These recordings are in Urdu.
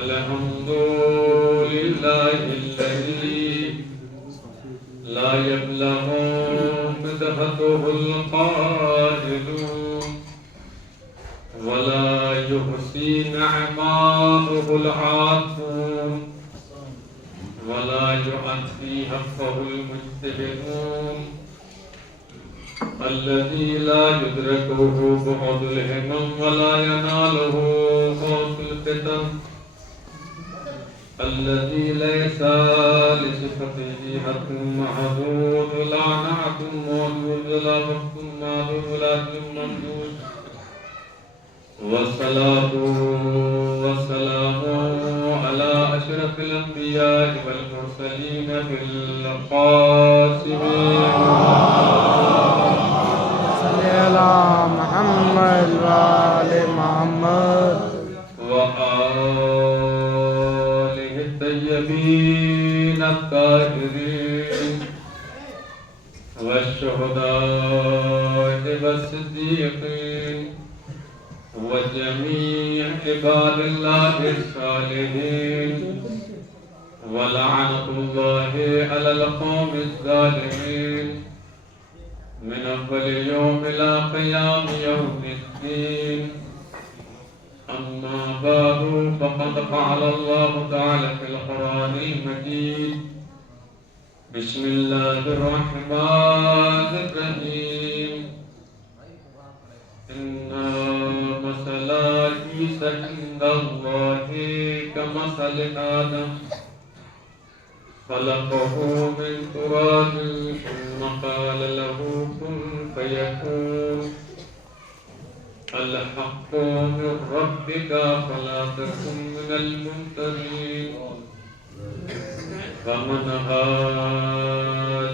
الحمد لله الذي لا يبلغ مدحته القائلون ولا يحصي نعماءه العافون ولا يعطي حقه المجتهدون الذي لا يدركه بعد الهمم ولا يناله خوف الفتن الذي ليس لصفته حد معدود ولا نعت موجود ولا وقت معدود ولا علم ممدود والصلاة والسلام على أشرف الأنبياء والمرسلين في القاسمين صلی اللہ محمد وآل محمد وآله الطيبين الطاهرين والشهداء والصديقين وجميع عباد الله الصالحين ولعنة الله على القوم الظالمين من أول يوم إلى قيام يوم الدين أما بعد فقد قال الله تعالى في القرآن المجيد بسم الله الرحمن الرحيم إن مثل عيسى عند الله كمثل آدم خلقه من تراب ثم قال له كن فيكون الحق من ربك فلا تكن من الممترين فمن حاجاك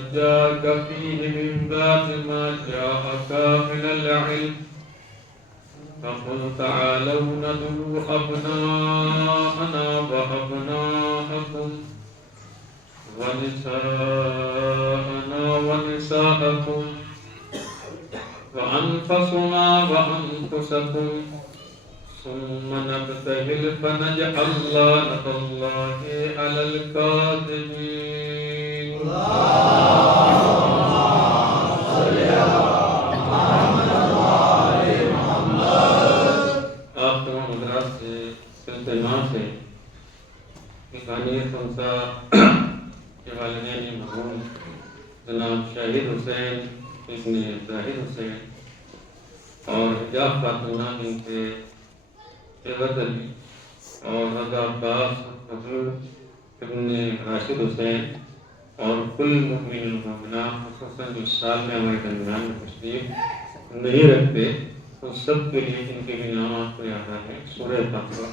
فيه من بعد ما جاءك من العلم فقل تعالوا ندعو أبناءنا وأبناءكم ونساءنا ونساءكم وأنفسنا وأنفسكم ثم نبتهل فنجعل لعنة الله على الكاذبين آپ تمام حضرات سے اہتمام سے کہانی خمسہ کے والدین مرحوم جناب شاہد حسین ابن زاہد حسین اور حجاب فاطمہ ان کے عوض علی اور رضا عباس حضور ابن راشد حسین اور کل مؤمن المؤمنات خصوصاً جو سال میں ہمارے درمیان میں تشریف نہیں رکھتے ان سب کے لیے ان کے بھی نام آپ کو یاد آ ہے سورہ فاتحہ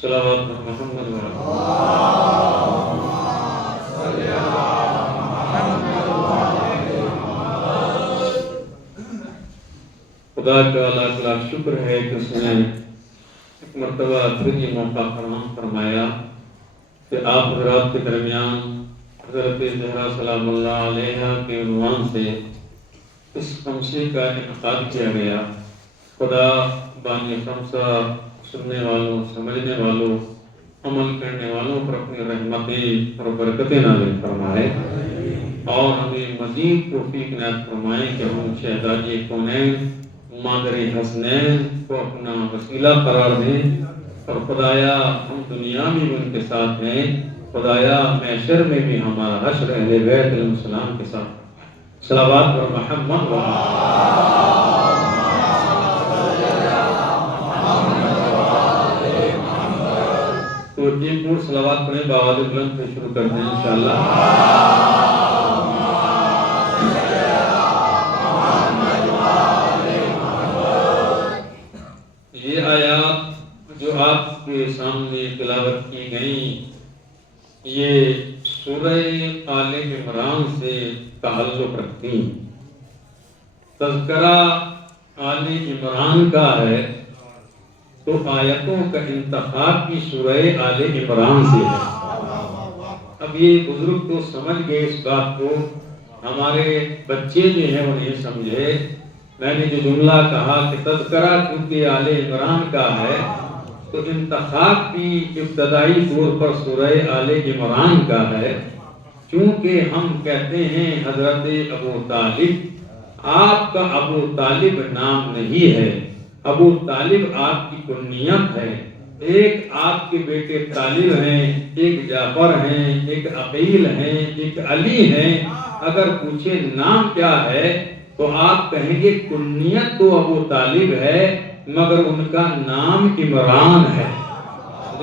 صلوات محمد خدا کا لاکھ لاکھ شکر ہے کہ اس نے ایک مرتبہ پھر یہ موقع فراہم فرمایا کہ آپ حضرات کے درمیان حضرت زہرا سلام اللہ علیہ کے عنوان سے اس خمسے کا انعقاد کیا گیا. خدا بانی خمسہ سننے والوں، سمجھنے والوں، عمل کرنے والوں پر اپنی رحمتیں اور برکتیں نازل فرمائے اور ہمیں مزید توفیق عنایت فرمائے کہ ہم شہزادی کونین مادر حسنین کو اپنا وسیلہ قرار دیں اور خدایا ہم دنیا میں بھی ان کے ساتھ ہیں، خدایا محشر میں بھی ہمارا حشر اہل بیت علیہ السلام کے ساتھ. صلوات پر محمد تو ایک اور صلوات پڑھیں، بآواز بلند سے شروع کرتے ہیں انشاءاللہ. تعلق رکھتی ہیں۔ تذکرہ آل عمران کا ہے تو آیتوں کا انتخاب بھی سورہ آل عمران سے ہے۔ اب یہ بزرگ تو سمجھ گئے اس بات کو، ہمارے بچے جو ہیں وہ نہیں سمجھے۔ میں نے جو جملہ کہا کہ تذکرہ کیونکہ آل عمران کا ہے تو انتخاب بھی ابتدائی طور پر سورہ آل عمران کا ہے، چونکہ ہم کہتے ہیں حضرت ابو طالب، آپ کا ابو طالب نام نہیں ہے، ابو طالب آپ کی کنیت ہے۔ ایک آپ کے بیٹے طالب ہیں، ایک جعفر ہیں، ایک عقیل ہیں، ایک علی ہیں۔ اگر پوچھے نام کیا ہے تو آپ کہیں گے کنیت تو ابو طالب ہے مگر ان کا نام عمران ہے۔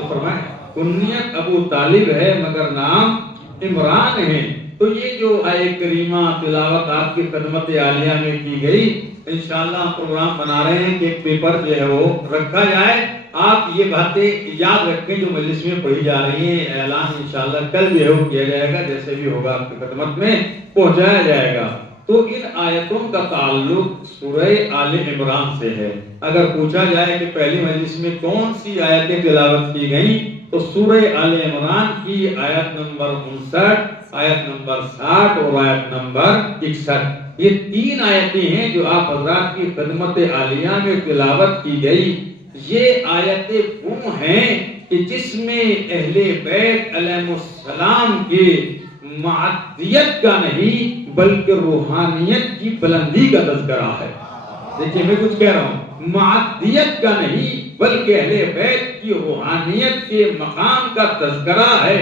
فرمائیں کنیت ابو طالب ہے مگر نام عمران ہے۔ تو یہ جو آیت کریمہ تلاوت آپ کی خدمت عالیہ میں کی گئی، انشاءاللہ ہم پروگرام بنا رہے ہیں کہ ایک پیپر جو ہے وہ رکھا جائے۔ آپ یہ باتیں یاد رکھیں جو مجلس میں پڑھی جا رہی ہیں، اعلان انشاءاللہ کل جو ہے وہ کیا جائے گا، جیسے بھی ہوگا آپ کی خدمت میں پہنچایا جائے گا۔ تو ان آیتوں کا تعلق سورہ آل عمران سے ہے۔ اگر پوچھا جائے کہ پہلی مجلس میں کون سی آیتیں تلاوت کی گئیں تو سورہ آل عمران کی آیت نمبر 59، آیت نمبر 60 اور آیت نمبر 61، یہ 3 آیتیں ہیں جو آپ حضرات کی خدمت عالیہ میں تلاوت کی گئی۔ یہ آیتیں وہ ہیں کہ جس میں اہل بیت علیہ السلام کے معدیت کا نہیں بلکہ روحانیت کی بلندی کا تذکرہ ہے۔ دیکھیے میں کچھ کہہ رہا ہوں، معدیت کا نہیں بلکہ اہل بیت کی روحانیت کے مقام کا تذکرہ ہے۔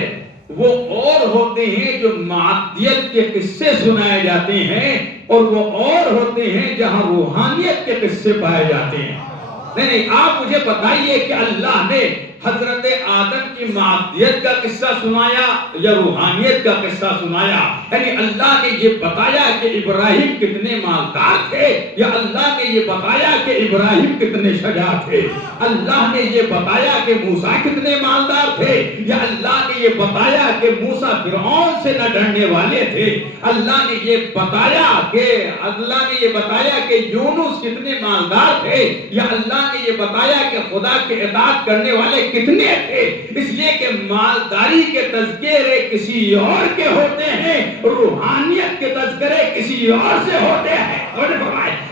وہ اور ہوتے ہیں جو معدیت کے قصے سنائے جاتے ہیں اور وہ اور ہوتے ہیں جہاں روحانیت کے قصے پائے جاتے ہیں۔ نہیں، آپ مجھے بتائیے کہ اللہ نے حضرت آدم کی معدیت کا قصہ سنایا یا روحانیت کا قصہ سنایا؟ یعنی اللہ نے یہ بتایا کہ ابراہیم کتنے مالدار تھے یا اللہ نے یہ بتایا کہ ابراہیم کتنے شجاع تھے؟ اللہ نے یہ بتایا کہ موسیٰ کتنے مالدار تھے یا اللہ نے یہ بتایا کہ موسیٰ فرعون سے نہ ڈرنے والے تھے؟ اللہ نے یہ بتایا کہ یونس کتنے مالدار تھے یا اللہ نے یہ بتایا کہ خدا کے اطاعت کرنے والے کتنے تھے؟ اس لیے کہ مالداری کے تذکرے کسی اور کے ہوتے ہیں، روحانیت کے تذکرے کسی اور سے ہوتے ہیں۔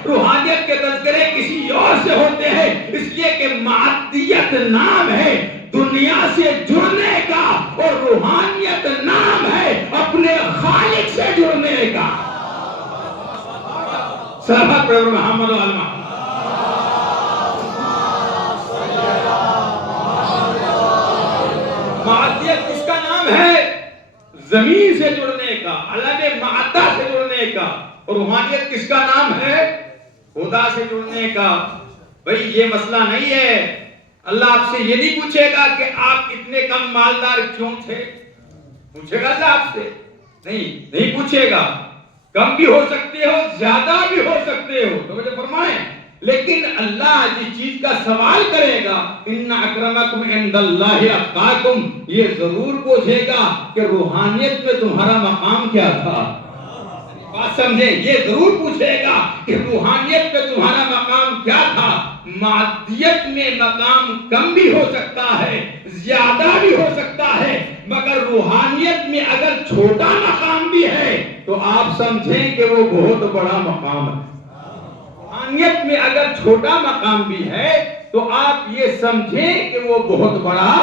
روحانیت کے تذکرے کسی اور سے ہوتے ہیں، اس لیے کہ معدیت نام ہے دنیا سے جڑنے کا اور روحانیت نام ہے اپنے خالق سے جڑنے کا۔ صحابہ پر محمد علمہ معدیت کس کا نام ہے؟ زمین سے جڑنے کا، عالم معدہ سے جڑنے کا۔ اور روحانیت کس کا نام ہے؟ خدا سے جڑنے کا۔ بھئی یہ مسئلہ نہیں ہے، اللہ آپ سے یہ نہیں پوچھے گا کہ آپ اتنے کم مالدار کیوں تھے، پوچھے گا اللہ آپ سے؟ نہیں پوچھے گا۔ کم بھی ہو سکتے ہو، زیادہ بھی ہو سکتے ہو، تو مجھے فرمائیں، لیکن اللہ جس چیز کا سوال کرے گا ان اکرمکم عند اللہ اتقاکم، یہ ضرور پوچھے گا کہ روحانیت میں تمہارا مقام کیا تھا۔ بات سمجھیں، یہ ضرور پوچھے گا کہ روحانیت میں تمہارا مقام کیا تھا۔ معدیت میں مقام کم بھی ہو سکتا ہے، زیادہ بھی ہو سکتا ہے، مگر روحانیت میں اگر چھوٹا مقام بھی ہے تو آپ سمجھیں کہ وہ بہت بڑا مقام ہے۔ روحانیت میں اگر چھوٹا مقام بھی ہے تو آپ یہ سمجھیں کہ وہ بہت بڑا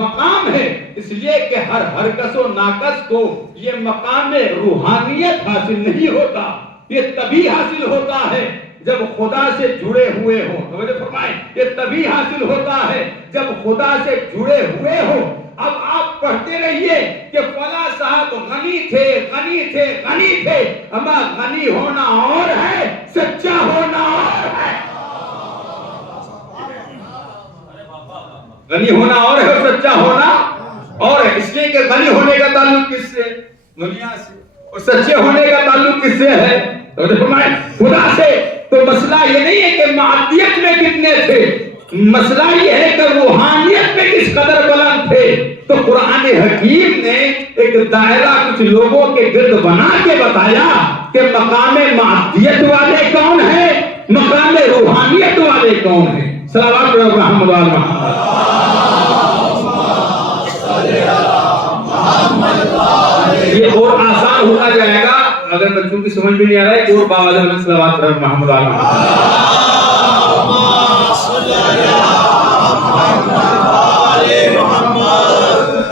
مقام ہے۔ اس لیے کہ ہر کس و ناقص کو یہ مقام روحانیت حاصل نہیں ہوتا، یہ تبھی حاصل ہوتا ہے جب خدا سے جڑے ہوئے ہو۔ توجہ فرمائیں، یہ تبھی حاصل ہوتا ہے جب خدا سے جڑے ہوئے ہو۔ اب آپ پڑھتے رہیے کہ فلاں صاحب غنی تھے، اما غنی ہونا اور ہے، سچا ہونا اور ہے۔ غنی ہونا اور ہے اور سچا ہونا اور ہے۔ اس لیے کہ غنی ہونے کا تعلق کس سے؟ دنیا سے۔ اور سچے ہونے کا تعلق کس سے ہے؟ خدا سے۔ تو مسئلہ یہ نہیں ہے کہ معدیت میں کتنے تھے، مسئلہ یہ ہے کہ روحانیت میں کس قدر بلند تھے۔ تو قرآن حکیم نے ایک دائرہ کچھ لوگوں کے گرد بنا کے بتایا کہ مقام معدیت والے کون ہیں، مقام روحانیت والے کون ہیں۔ صلوات محمد یہ اور آسان ہوتا جائے گا اگر بچوں کی سمجھ میں نہیں آ رہا ہے، اور باوجہ میں صلوات محمد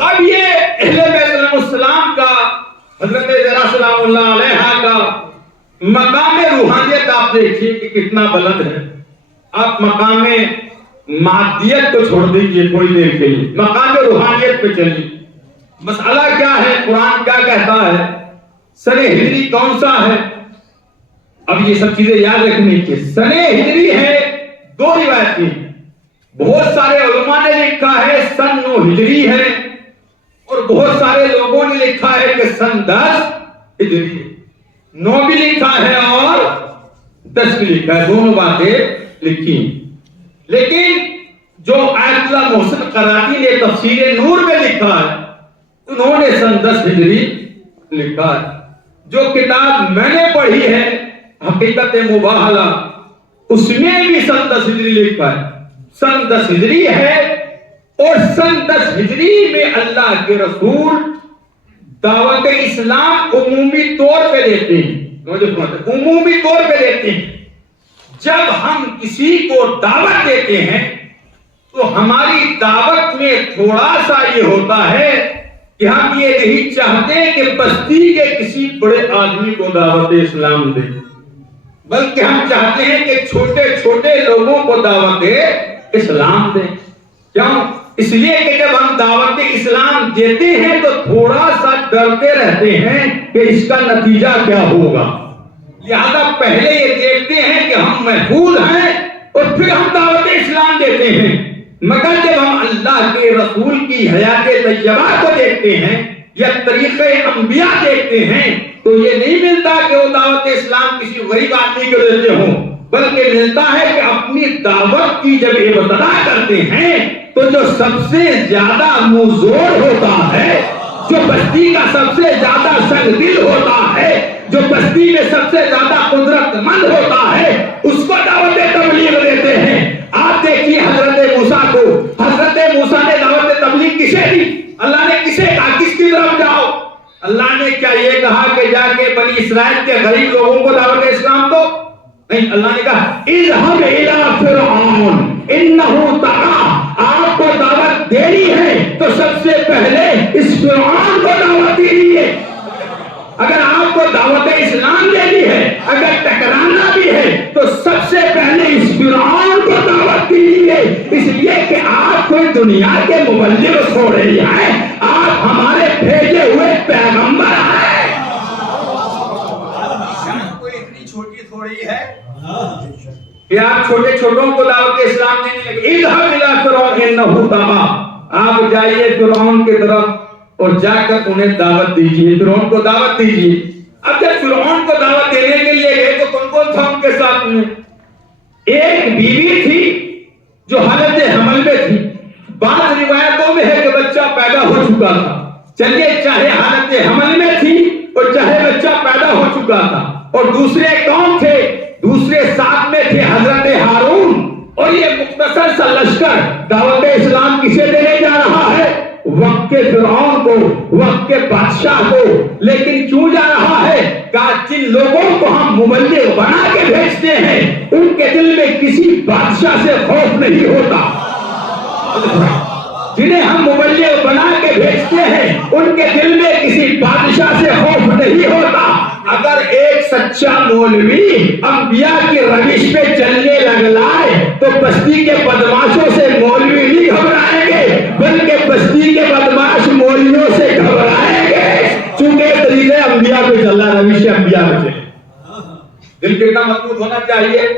اب یہ اہل بیت علیہ السلام کا، حضرت زہرا سلام اللہ علیہا کا مقام روحانیت آپ دیکھیے کہ کتنا بلند ہے۔ آپ مقام مادیت کو چھوڑ دیجئے تھوڑی دیر کے لیے، مقام روحانیت پہ چلیے۔ مسئلہ کیا ہے، قرآن کیا کہتا ہے، سن ہجری کون سا ہے؟ اب یہ سب چیزیں یاد رکھنے کی، سن ہجری ہے، دو روایتیں، بہت سارے علماء نے لکھا ہے سن 9 ہجری ہے، اور بہت سارے لوگوں نے لکھا ہے کہ سن 10 ہجری ہے۔ 9 بھی لکھا ہے اور 10 بھی لکھا ہے، دونوں باتیں لکھی ہیں۔ لیکن جو آیت اللہ محسن قرآنی نے تفسیر نور میں لکھا ہے، انہوں نے سن 10 ہجری لکھا ہے۔ جو کتاب میں نے پڑھی ہے حقیقت مباہلہ، اس میں بھی سن 10 ہجری لکھا ہے، سن 10 ہجری ہے۔ اور سن 10 ہجری میں اللہ کے رسول دعوت اسلام عمومی طور پہ دیتے ہیں، عمومی طور پہ دیتے ہیں۔ جب ہم کسی کو دعوت دیتے ہیں تو ہماری دعوت میں تھوڑا سا یہ ہوتا ہے کہ ہم یہ نہیں چاہتے کہ بستی کے کسی بڑے آدمی کو دعوت اسلام دیں، بلکہ ہم چاہتے ہیں کہ چھوٹے چھوٹے لوگوں کو دعوت اسلام دیں۔ کیوں؟ اس لیے کہ جب ہم دعوت اسلام دیتے ہیں تو تھوڑا سا ڈرتے رہتے ہیں کہ اس کا نتیجہ کیا ہوگا، لہذا پہلے یہ دیکھتے ہیں کہ ہم محفوظ ہیں اور پھر ہم دعوت اسلام دیتے ہیں۔ مگر جب ہم اللہ کے رسول کی حیات طیبہ کو دیکھتے ہیں یا طریقے انبیاء دیکھتے ہیں تو یہ نہیں ملتا کہ وہ دعوت اسلام کسی غریب آدمی کو دیتے ہوں، بلکہ ملتا ہے کہ اپنی دعوت کی جب ابتدا کرتے ہیں تو جو سب سے زیادہ مزور ہوتا ہے، جو بستی کا سب سے زیادہ سنگ دل ہوتا ہے، جو بستی میں سب سے زیادہ قدرت مند ہوتا ہے، اس کو دعوت تبلیغ دیتے ہیں۔ آپ دیکھیے حضرت موسیٰ کو، حضرت موسیٰ نے دعوت تبلیغ کسے دی؟ اللہ نے کسے کہا کس کی طرف جاؤ؟ اللہ نے کیا یہ کہا کہ جا کے بنی اسرائیل کے غریب لوگوں کو دعوت اسلام دو؟ نہیں، اللہ نے کہا اذهب الى فرعون انه طغى۔ آپ کو دعوت دینی ہے تو سب سے پہلے اس فرعون کو دعوت دیجیے۔ اگر آپ کو دعوت اسلام دینی ہے، اگر ٹکرانا بھی ہے تو سب سے پہلے اس فرعون کو دعوت دیجیے، اس لیے کہ آپ کوئی دنیا کے مبلغ تھوڑے ہی ہیں، آپ ہمارے بھیجے ہوئے پیغمبر ہیں۔ کوئی اتنی چھوٹی تھوڑی ہے کہ آپ چھوٹے چھوٹوں کو دعوت اسلام دینے لگے۔ اذهب الى فرعون انه طغى، آپ جائیے فرعون کی طرف اور جا کر انہیں دعوت دیجیے، فرعون کو دعوت دیجیے۔ اب جب فرعون کو دعوت دینے کے لیے گئے تو کون کون تھا ان کے ساتھ میں؟ ایک بیوی تھی جو حالت حمل میں تھی، بعض روایتوں میں ہے کہ بچہ پیدا ہو چکا تھا۔ چلیے، چاہے حالت حمل میں تھی اور چاہے بچہ پیدا ہو چکا تھا۔ اور دوسرے کون تھے؟ دوسرے ساتھ میں تھے حضرت ہارون۔ اور یہ مختصر سا لشکر دعوت اسلام کسے دینے جا رہا ہے؟ وقت کے فرعون کو، وقت کے بادشاہ کو۔ لیکن کیوں جا رہا ہے؟ کہ جن لوگوں کو ہم مبلغ بنا کے بھیجتے ہیں ان کے دل میں کسی بادشاہ سے خوف نہیں ہوتا۔ جنہیں ہم مبلغ بنا کے بھیجتے ہیں ان کے دل میں کسی بادشاہ سے خوف نہیں ہوتا۔ اگر ایک سچا مولوی انبیاء کی روش پہ چلنے لگلائے تو بستی کے بدماشوں سے مولوی نہیں گھبرائیں گے، بلکہ بستی کے بدماش مولویوں سے گھبرائیں گے، چونکہ طریقے انبیاء پہ چل رہا، روش انبیاء پہ چلے۔ دل کتنا مضبوط ہونا چاہیے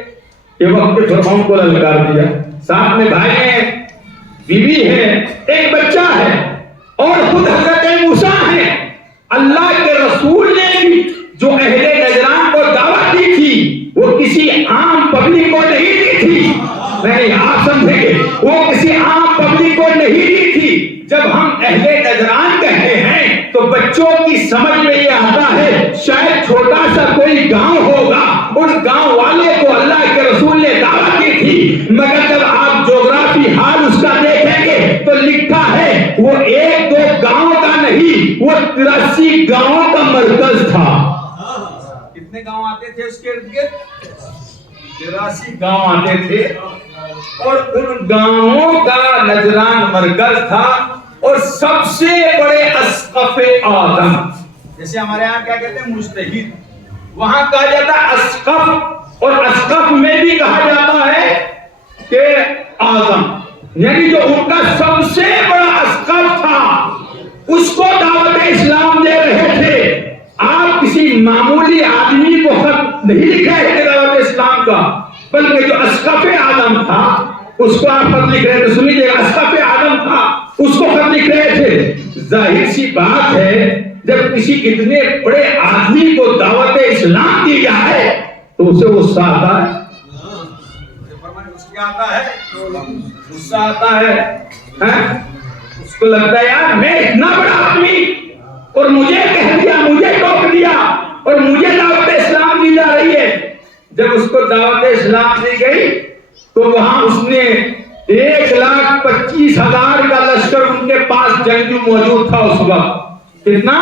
کہ وقت کے فرعون کو للکار دیا، ساتھ میں بھائی ہیں، بیوی ہے، ایک بچہ ہے، اور خود حضرت موسیٰ ہے۔ اللہ کے رسول نے بھی جو اہل نجران کو دعوت دی تھی وہ کسی عام پبلک کو نہیں دی تھی، نہیں آپ سمجھیں گے، وہ کسی عام پبلک کو نہیں دی تھی، جب ہم اہل نجران کہتے ہیں تو بچوں کی سمجھ میں یہ آتا ہے شاید چھوٹا سا کوئی گاؤں ہوگا، اس گاؤں والے کو اللہ کے رسول نے دعوت دی تھی، مگر جب آپ جغرافی حال اس کا دیکھیں گے تو لکھا ہے وہ ایک دو گاؤں کا نہیں، وہ 83 گاؤں کا مرکز تھا۔ کتنے گاؤں آتے تھے اس کے ارد گرد؟ 83 گاؤں آتے تھے، اور ان گاؤں کا نجران مرکز تھا، اور سب سے بڑے اسقف اعظم، جیسے ہمارے ہاں کیا کہتے ہیں مجتہد، وہاں کہا جاتا ہے اسقف، اور اسقف میں بھی کہا جاتا ہے کہ اعظم، یعنی جو ان کا سب سے بڑا اسقف تھا اس کو دعوت اسلام دے رہے تھے۔ آپ کسی معمولی آدمی کو خط نہیں لکھ رہے تھے دعوت اسلام کا، بلکہ جو اسقف اعظم تھا اس کو آپ خط لکھ رہے تھے۔ سنیے، اسقف اعظم تھا اس کو خط لکھ رہے تھے۔ ظاہر سی بات ہے جب کسی اتنے بڑے آدمی کو دعوت اسلام دی جائے تو اسے غصہ آتا ہے، غصہ آتا ہے، اس کو لگتا ہے یار میں اتنا بڑا آدمی اور مجھے کہہ دیا، مجھے ٹوک دیا، اور مجھے دعوت اسلام دی جا رہی ہے۔ جب اس کو دعوت اسلام دی گئی تو وہاں اس نے 1,25,000 کا لشکر، ان کے پاس جنگجو موجود تھا اس وقت، کتنا؟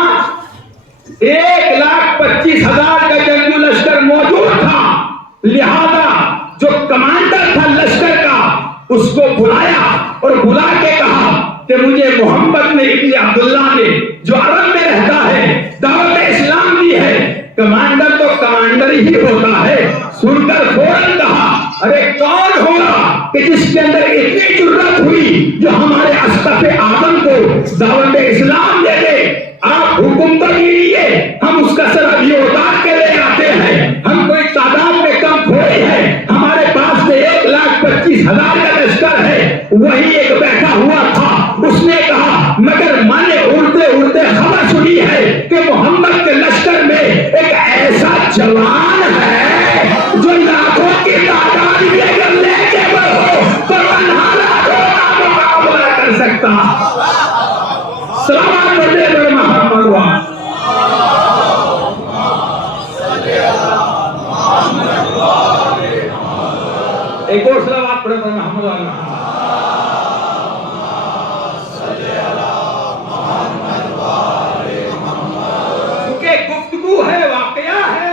1,25,000 کا جنگجو لشکر موجود تھا، لہذا جو کمانڈر تھا لشکر کا اس کو بلایا اور بلا کے کہا کہ مجھے محمد نے ابن عبداللہ نے جو عرب میں رہتا ہے دعوت اسلام دی ہے۔ کمانڈر تو کمانڈر ہی ہوتا ہے، سن کر فوراً کہا ارے کون ہوگا کہ جس کے اندر اتنی جرأت ہوئی جو ہمارے اسقف اعظم کو دعوت اسلام دے دے؟ آپ حکم تو کیجیے، ہم اس کا سر ابھی اتار کے لے آتے ہیں، ہم کوئی تعداد میں کم تھوڑی ہے، ہمارے پاس میں 1,25,000 کا لشکر ہے۔ وہی ایک بیٹھا ہوا تھا، اس نے کہا مگر میں نے اڑتے اڑتے خبر سنی ہے کہ محمد کے لشکر میں ایک ایسا جوان ہے جو لاکھوں کی تعداد میں اگر لے کے بڑھو تو لاکھوں کا مقابلہ کر سکتا۔ سلام پڑھے بڑے محمد ہوا۔ ایک اور سلام پڑھے بڑے محمد ہوا۔ گفتگو ہے، واقعہ ہے،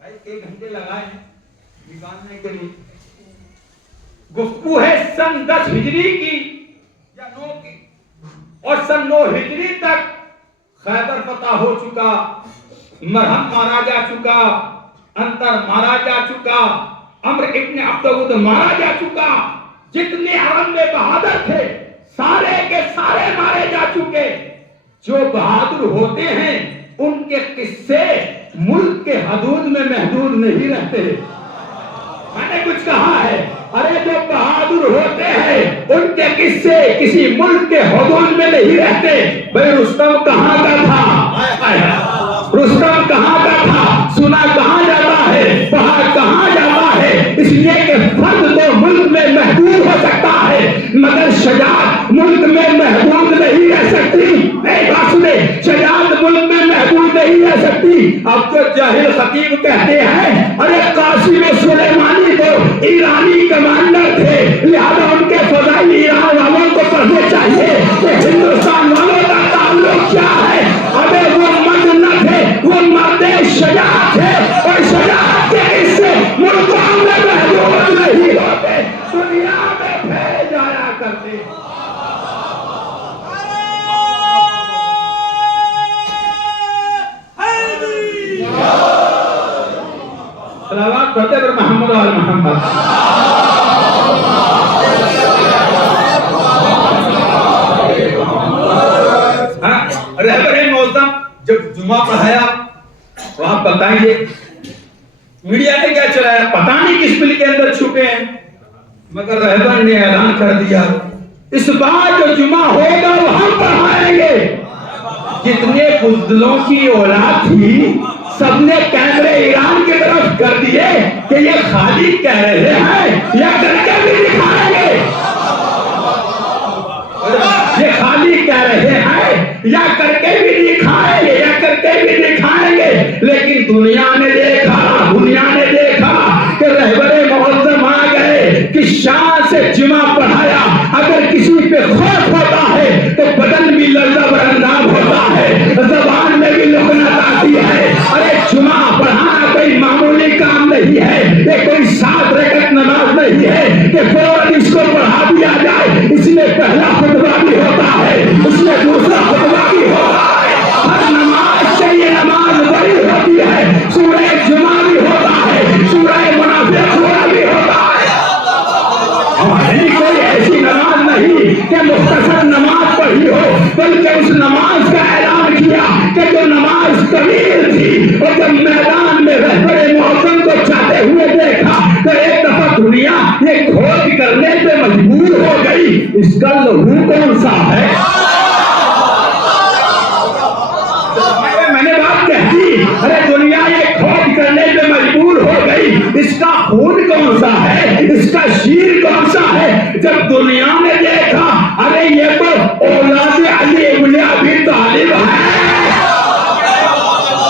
بھائی 1 گھنٹے لگائے نکالنے کے لیے، گفتگو ہے سن 10 ہجری کی یا 9 کی، اور سن 9 ہجری تک خیبر فتح ہو چکا، مرہم مارا جا چکا، انتر مارا جا چکا، عمر ابن عبدود مارا جا چکا، جتنے عرب میں بہادر تھے سارے کے سارے مارے جا چکے۔ جو بہادر ہوتے ہیں ان کے قصے ملک کے حدود میں محدود نہیں رہتے۔ میں نے کچھ کہا ہے، ارے جو بہادر ہوتے ہیں ان کے قصے کسی ملک کے حدود میں نہیں رہتے۔ بھئی رستم کہاں کا تھا؟ رستم کہاں کا تھا؟ سنا کہاں جاتا ہے؟ پڑھا کہاں جاتا ہے؟ اس لیے کہ فرد تو ملک میں محدود ہو سکتا ہے مگر شجاعت ملک میں محدود نہیں رہ سکتی۔ ایک بات سنیں، شجاعت ملک میں محدود نہیں رہ سکتی۔ اب تو جاہل خطیب کہتے ہیں ارے قاسم سلیمانی تو ایرانی کمانڈر تھے، لہذا ان کے فضائل ایران والوں کو پڑھنے چاہیے کہ ہندوستان والوں کا تعلق کیا ہے۔ ابے وہ مرد نہ تھے، وہ مرد شجاعت تھے، اور شجاعت کے حصے ملکوں میں محدود نہیں ہوتے، دنیا میں پھیل جایا کرتے۔ صلوات پڑھتے پر محمد اور محمد۔ رہبر معظم جب جمعہ پڑھایا تو آپ بتائیے میڈیا نے کیا چلایا، پتہ نہیں کس بل کے اندر چھپے ہیں، مگر رہبر نے اعلان کر دیا اس بار جو جمعہ ہوگا وہ ہم پڑھائیں گے۔ جتنے بزدلوں کی اولاد تھی سب نے کیمرے ایران کی طرف کر دیے کہ یہ خالی کہہ رہے ہیں یا کر کے بھی دکھائیں گے۔ دنیا نے دیکھا کہ رہبر معظم آ گئے کہ شان سے جمعہ پڑھایا. اگر کسی پہ خوف ہوتا ہے تو بدن بھی لرزہ برانداز ہوتا ہے, زبان میں بھی لکنت آتی ہے. ارے جمعہ پڑھانا کوئی معمولی کام نہیں ہے, یہ کوئی 7 رکعت نماز نہیں ہے کہ فوراً اس کو پڑھا دیا جائے. اس میں پہلا خطبہ بھی ہوتا ہے, اس میں دوسرا خطبہ بھی ہوتا ہے. ہر نماز سے یہ نماز بڑی ہوتی ہے. سورہ جمعہ بھی ہوتا ہے, سورہ منافقون بھی ہوتا ہے. ہماری کوئی ایسی نماز نہیں کہ مختصر نماز پڑھی ہو, بلکہ اس نماز کا اعلان کیا کہ جو نماز طویل تھی, اور جب میدان میں رہبر معظم کو چاہتے ہوئے دیکھا تو ایک دفعہ دنیا یہ کھوج کرنے پہ مجبور ہو گئی, اس کا لہو کون سا ہے. میں نے بات کہہ دی, ارے دنیا یہ کھوج کرنے پہ مجبور ہو گئی, اس کا خون کون سا ہے, اس کا شیر کون سا ہے. جب دنیا نے دیکھا ارے یہ تو اولاد علی ابن ابی طالب ہے,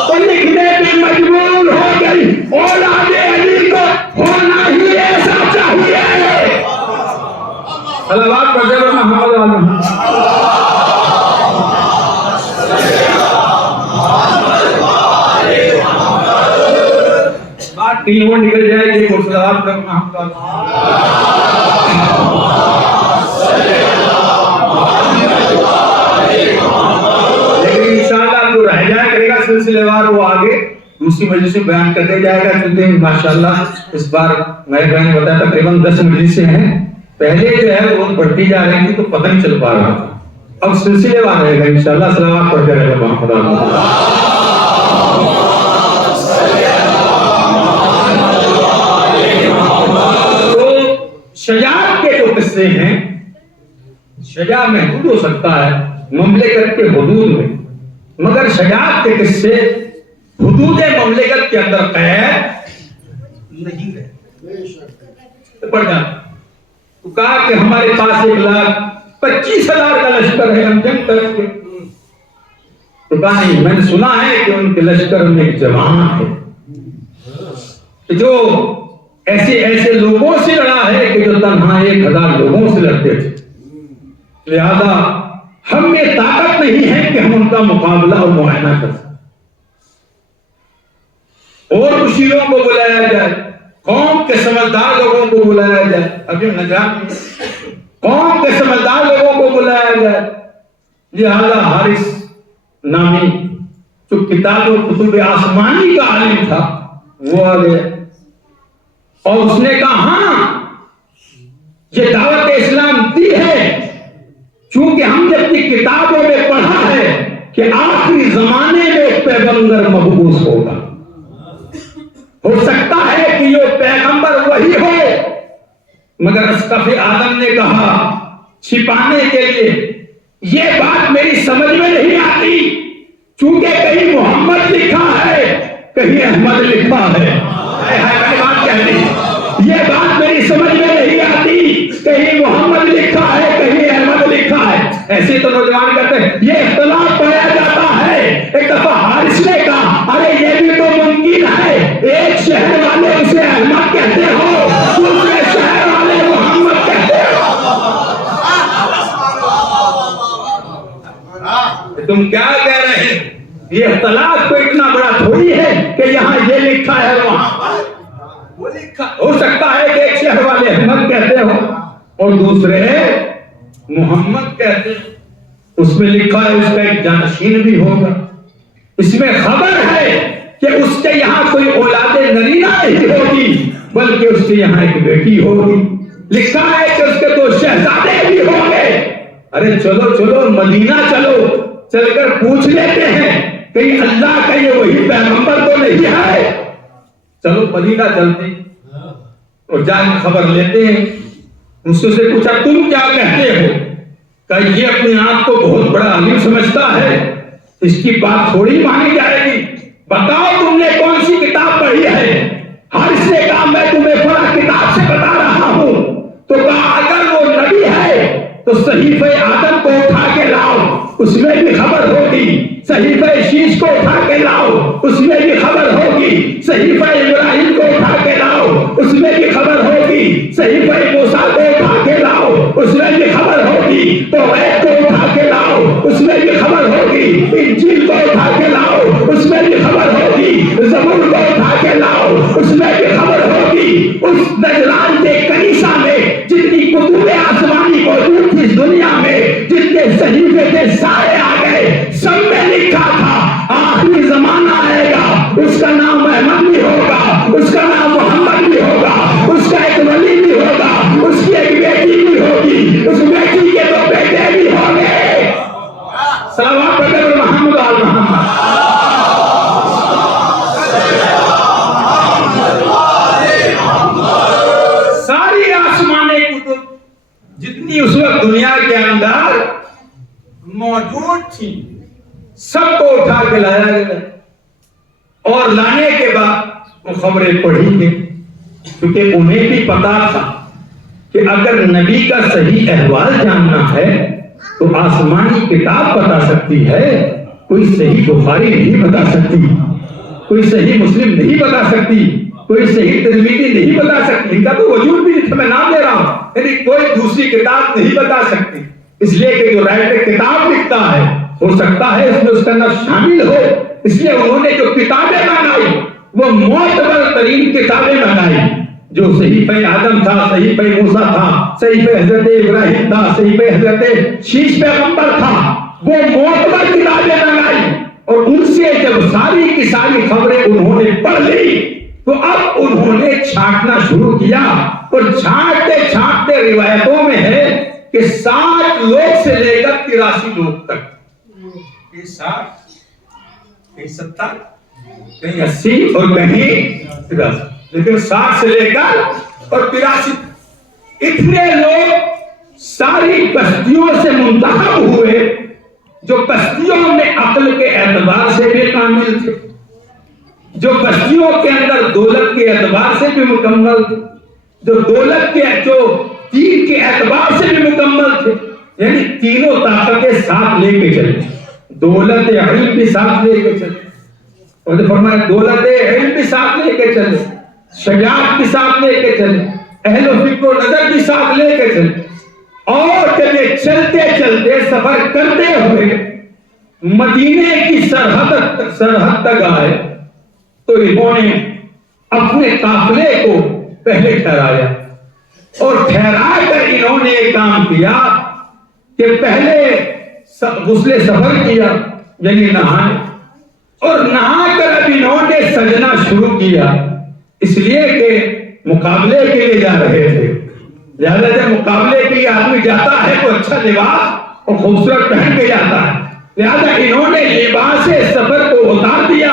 تو لکھنے پہ مجبور ہو گئی اولاد علی کو ہونا ہی ایسا چاہیے. صلوات پڑھتے رہو محمد علیہ. بات کہیں اور نکل جائے گی. صلوات پڑھو محمد علیہ. لیکن انشاءاللہ جو رہ جائے کرے گا سلسلے وار وہ آگے دوسری مجلس میں بیان کرتے جائے گا. چونکہ ماشاءاللہ اس بار میں نے بتایا تقریباً 10 مجلسیں ہیں. پہلے جو ہے وہ بڑھتی جا رہی تھی تو پتہ نہیں چل پا رہا تھا, اب سلسلے وار رہے گا انشاءاللہ. صلوات پڑھتے رہے گا محمد علیہ. شجاعت کے جو قصے ہیں, شجاع محدود ہو سکتا ہے مملکت کے حدود میں, مگر شجاعت کے قصے حدود مملکت کے اندر قید نہیں رہے. پڑھ جانا تو کہا کہ ہمارے پاس 1,25,000 کا لشکر ہے, ہم جنگ کریں گے. تو کہا نہیں, میں نے سنا ہے کہ ان کے لشکر میں ایک جوان ہے جو ایسے لوگوں سے لڑا ہے کہ جو تنہا 1,000 لوگوں سے لڑتے تھے. لہذا ہم میں طاقت نہیں ہے کہ ہم ان کا مقابلہ اور معائنہ کر سکیں. اور مشیروں کو بلایا جائے, قوم کے سمجھدار لوگوں کو بلایا جائے. ابھی نجات قوم کے سمجھدار لوگوں کو بلایا جائے. لہذا حارث نامی جو کتاب و کتب آسمانی کا عالم تھا وہ آ گیا اور اس نے کہا ہاں یہ دعوت اسلام دی ہے, چونکہ ہم نے اپنی کتابوں میں پڑھا ہے کہ آخری زمانے میں ایک پیغمبر مبعوث ہوگا. ہو سکتا ہے کہ یہ پیغمبر وہی ہو, مگر اسقف آدم نے کہا چھپانے کے لیے یہ بات میری سمجھ میں نہیں آتی, چونکہ کہیں محمد لکھا ہے کہیں احمد لکھا ہے. میں نے بات کہہ دی, یہ بات میری سمجھ میں نہیں آتی, کہیں محمد لکھا ہے کہیں احمد لکھا ہے. ایسے تو نوجوان کہتے ہیں یہ اختلاف پایا جاتا ہے. ایک دفعہ حارث نے کہا ارے یہ بھی تو ممکن ہے, ایک شہر والے اسے احمد کہتے ہو, دوسرے شہر والے محمد کہتے ہو. تم کیا کہہ رہے ہیں؟ یہ اختلاف تو اتنا بڑا تھوڑی ہے کہ یہاں یہ لکھا ہے وہاں وہ لکھا. ہو سکتا ہے کہ ایک شہر والے احمد کہتے ہو اور دوسرے محمد کہتے ہیں. اس میں لکھا ہے اس کا ایک جانشین بھی ہوگا. اس میں خبر ہے کہ اس کے یہاں کوئی اولاد نرینہ نہیں ہوگی بلکہ اس کے یہاں ایک بیٹی ہوگی. لکھا ہے کہ اس کے 2 شہزادے بھی ہوں گے. ارے چلو مدینہ چلو, چل کر پوچھ لیتے ہیں کہیں اللہ کا یہ وہی پیغمبر تو نہیں ہے. چلو مدینہ چلتے اور جا کے خبر لیتے ہیں. اس سے پوچھا تم کیا کہتے ہو؟ کہ یہ اپنے آپ کو بہت بڑا عالم سمجھتا ہے, اس کی بات تھوڑی مانی جائے گی. بتاؤ تم نے کون سی کتاب پڑھی ہے؟ حارث نے کہا میں تمہیں فلاں کتاب سے بتا رہا ہوں. تو کہا اگر وہ نبی ہے تو صحیفہ آدم کو اٹھا کے لاؤ, اس میں بھی خبر ہوگی. صحیفہ شیش کو اٹھا کے لاؤ, اس میں بھی خبر ہوگی. زبور کو اٹھا کے لاؤ، اس میں بھی خبر ہوگی اس نجران کے کنیسہ میں جتنی کتب آسمانی موجود تھی اس دنیا میں، جتنے صحیفے تھے سارے آ گئے، سب میں لکھا تھا آخری زمانہ آئے گا، اس کا نام احمد بھی ہوگا، اس کا نام محمد بھی ہوگا، اس کا ایک ولی بھی ہوگا، اس کی ایک بیٹی بھی ہوگی، اس بیٹی کے دو بیٹے بھی ہوں گے۔ صلوات پڑھیں محمد آل محمد۔ ساری آسمانی کتب جتنی اس وقت دنیا کے اندر موجود تھی سب کو اٹھا کے لایا گیا، اور لانے کے بعد وہ خبریں پڑھی گئی، کیونکہ انہیں بھی پتا تھا کہ اگر نبی کا صحیح احوال جاننا ہے تو آسمانی کتاب بتا سکتی ہے، کوئی صحیح بخاری نہیں بتا سکتی، کوئی صحیح مسلم نہیں بتا سکتی، کوئی صحیح ترمذی نہیں بتا سکتی، ان کا تو وجود بھی نہیں، میں نام دے رہا ہوں، یعنی کوئی دوسری کتاب نہیں بتا سکتی، اس لیے کہ جو رائٹر کتاب لکھتا ہے ہو سکتا ہے اس میں اس کا نفس شامل ہو، اس لیے انہوں نے جو کتابیں منگائی وہ معتبر ترین کتابیں منگائی، جو صحیفہ آدم تھا، صحیفہ موسیٰ تھا، صحیفہ حضرت ابراہیم تھا، صحیفہ حضرت شیش پیغمبر تھا، وہ معتبر کتابیں منگائی، اور ان سے جب ساری کی ساری خبریں انہوں نے پڑھ لی تو اب انہوں نے چھانٹنا شروع کیا، اور چھانٹتے چھانٹتے روایتوں میں ہے کہ 60 لوگ سے لے کر 83 لوگ تک، کہیں 60 کہیں 70 کہیں 80 اور کہیں 83، لیکن 60 سے لے کر اور 83 اتنے لوگ ساری بستیوں سے منتخب ہوئے، جو بستیوں میں عقل کے اعتبار سے بھی کامل تھے، جو بستیوں کے اندر دولت کے اعتبار سے بھی مکمل تھے، جو دولت کے جو دین کے اعتبار سے بھی مکمل تھے، یعنی تینوں طاقتیں ساتھ لے کے چلے، دولت علم بھی ساتھ لے کے چلے، اور فرمایا دولت علم بھی ساتھ لے کے چلے، شجاعت بھی ساتھ لے کے چلے، اہل و فکر و نظر بھی ساتھ لے کے چلے، اور جب یہ چلتے چلتے سفر کرتے ہوئے مدینے کی سرحد تک آئے تو انہوں نے اپنے قافلے کو پہلے ٹھہرایا، اور ٹھہرا کر انہوں نے ایک کام کیا کہ پہلے غسل سفر کیا، یعنی نہائے، اور نہا کر اب انہوں نے سجنا شروع کیا، اس لیے کہ مقابلے کے لیے جا رہے تھے، لہذا جب مقابلے کے لیے آدمی جاتا ہے تو اچھا لباس اور خوبصورت پہن کے جاتا ہے، لہذا انہوں نے لباس سفر کو اتار دیا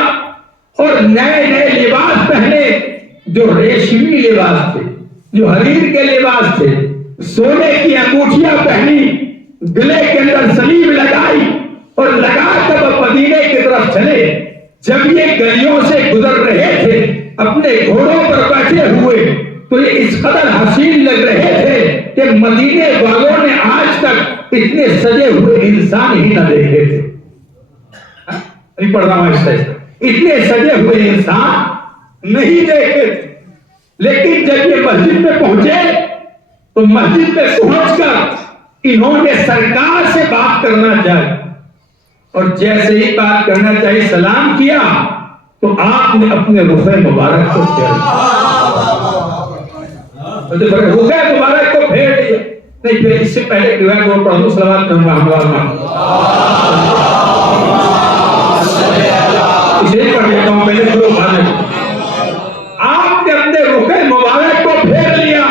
اور نئے نئے لباس پہنے، جو ریشمی لباس تھے، جو حریر کے لباس تھے، سونے کی انگوٹھیاں پہنی، گلے کے اندر صلیب لگائی، اور لگا کر مدینے کی طرف چلے۔ جب یہ گلیوں سے گزر رہے تھے اپنے گھوڑوں پر بیٹھے ہوئے تو یہ اس قدر حسین لگ رہے تھے کہ مدینے والوں نے آج تک اتنے سجے ہوئے انسان ہی نہ دیکھے تھے۔ نہیں پڑھ رہا ہوں اس طرح، اتنے سجے ہوئے انسان نہیں دیکھے تھے، لیکن جب یہ مسجد میں پہنچے تو مسجد میں پہنچ کر انہوں نے سرکار سے بات کرنا چاہی، اور جیسے ہی بات کرنا چاہی سلام کیا تو آپ نے اپنے رخ مبارک کو پھیر دیا، رخ مبارک کو پھیر دیا۔ نہیں پھر اس سے پہلے روایت اور پڑھ دو، صلوات کروں گا اسے پڑھ دیتا ہوں پہلے شروع بھانے آپ نے اپنے رخ مبارک کو پھیر لیا،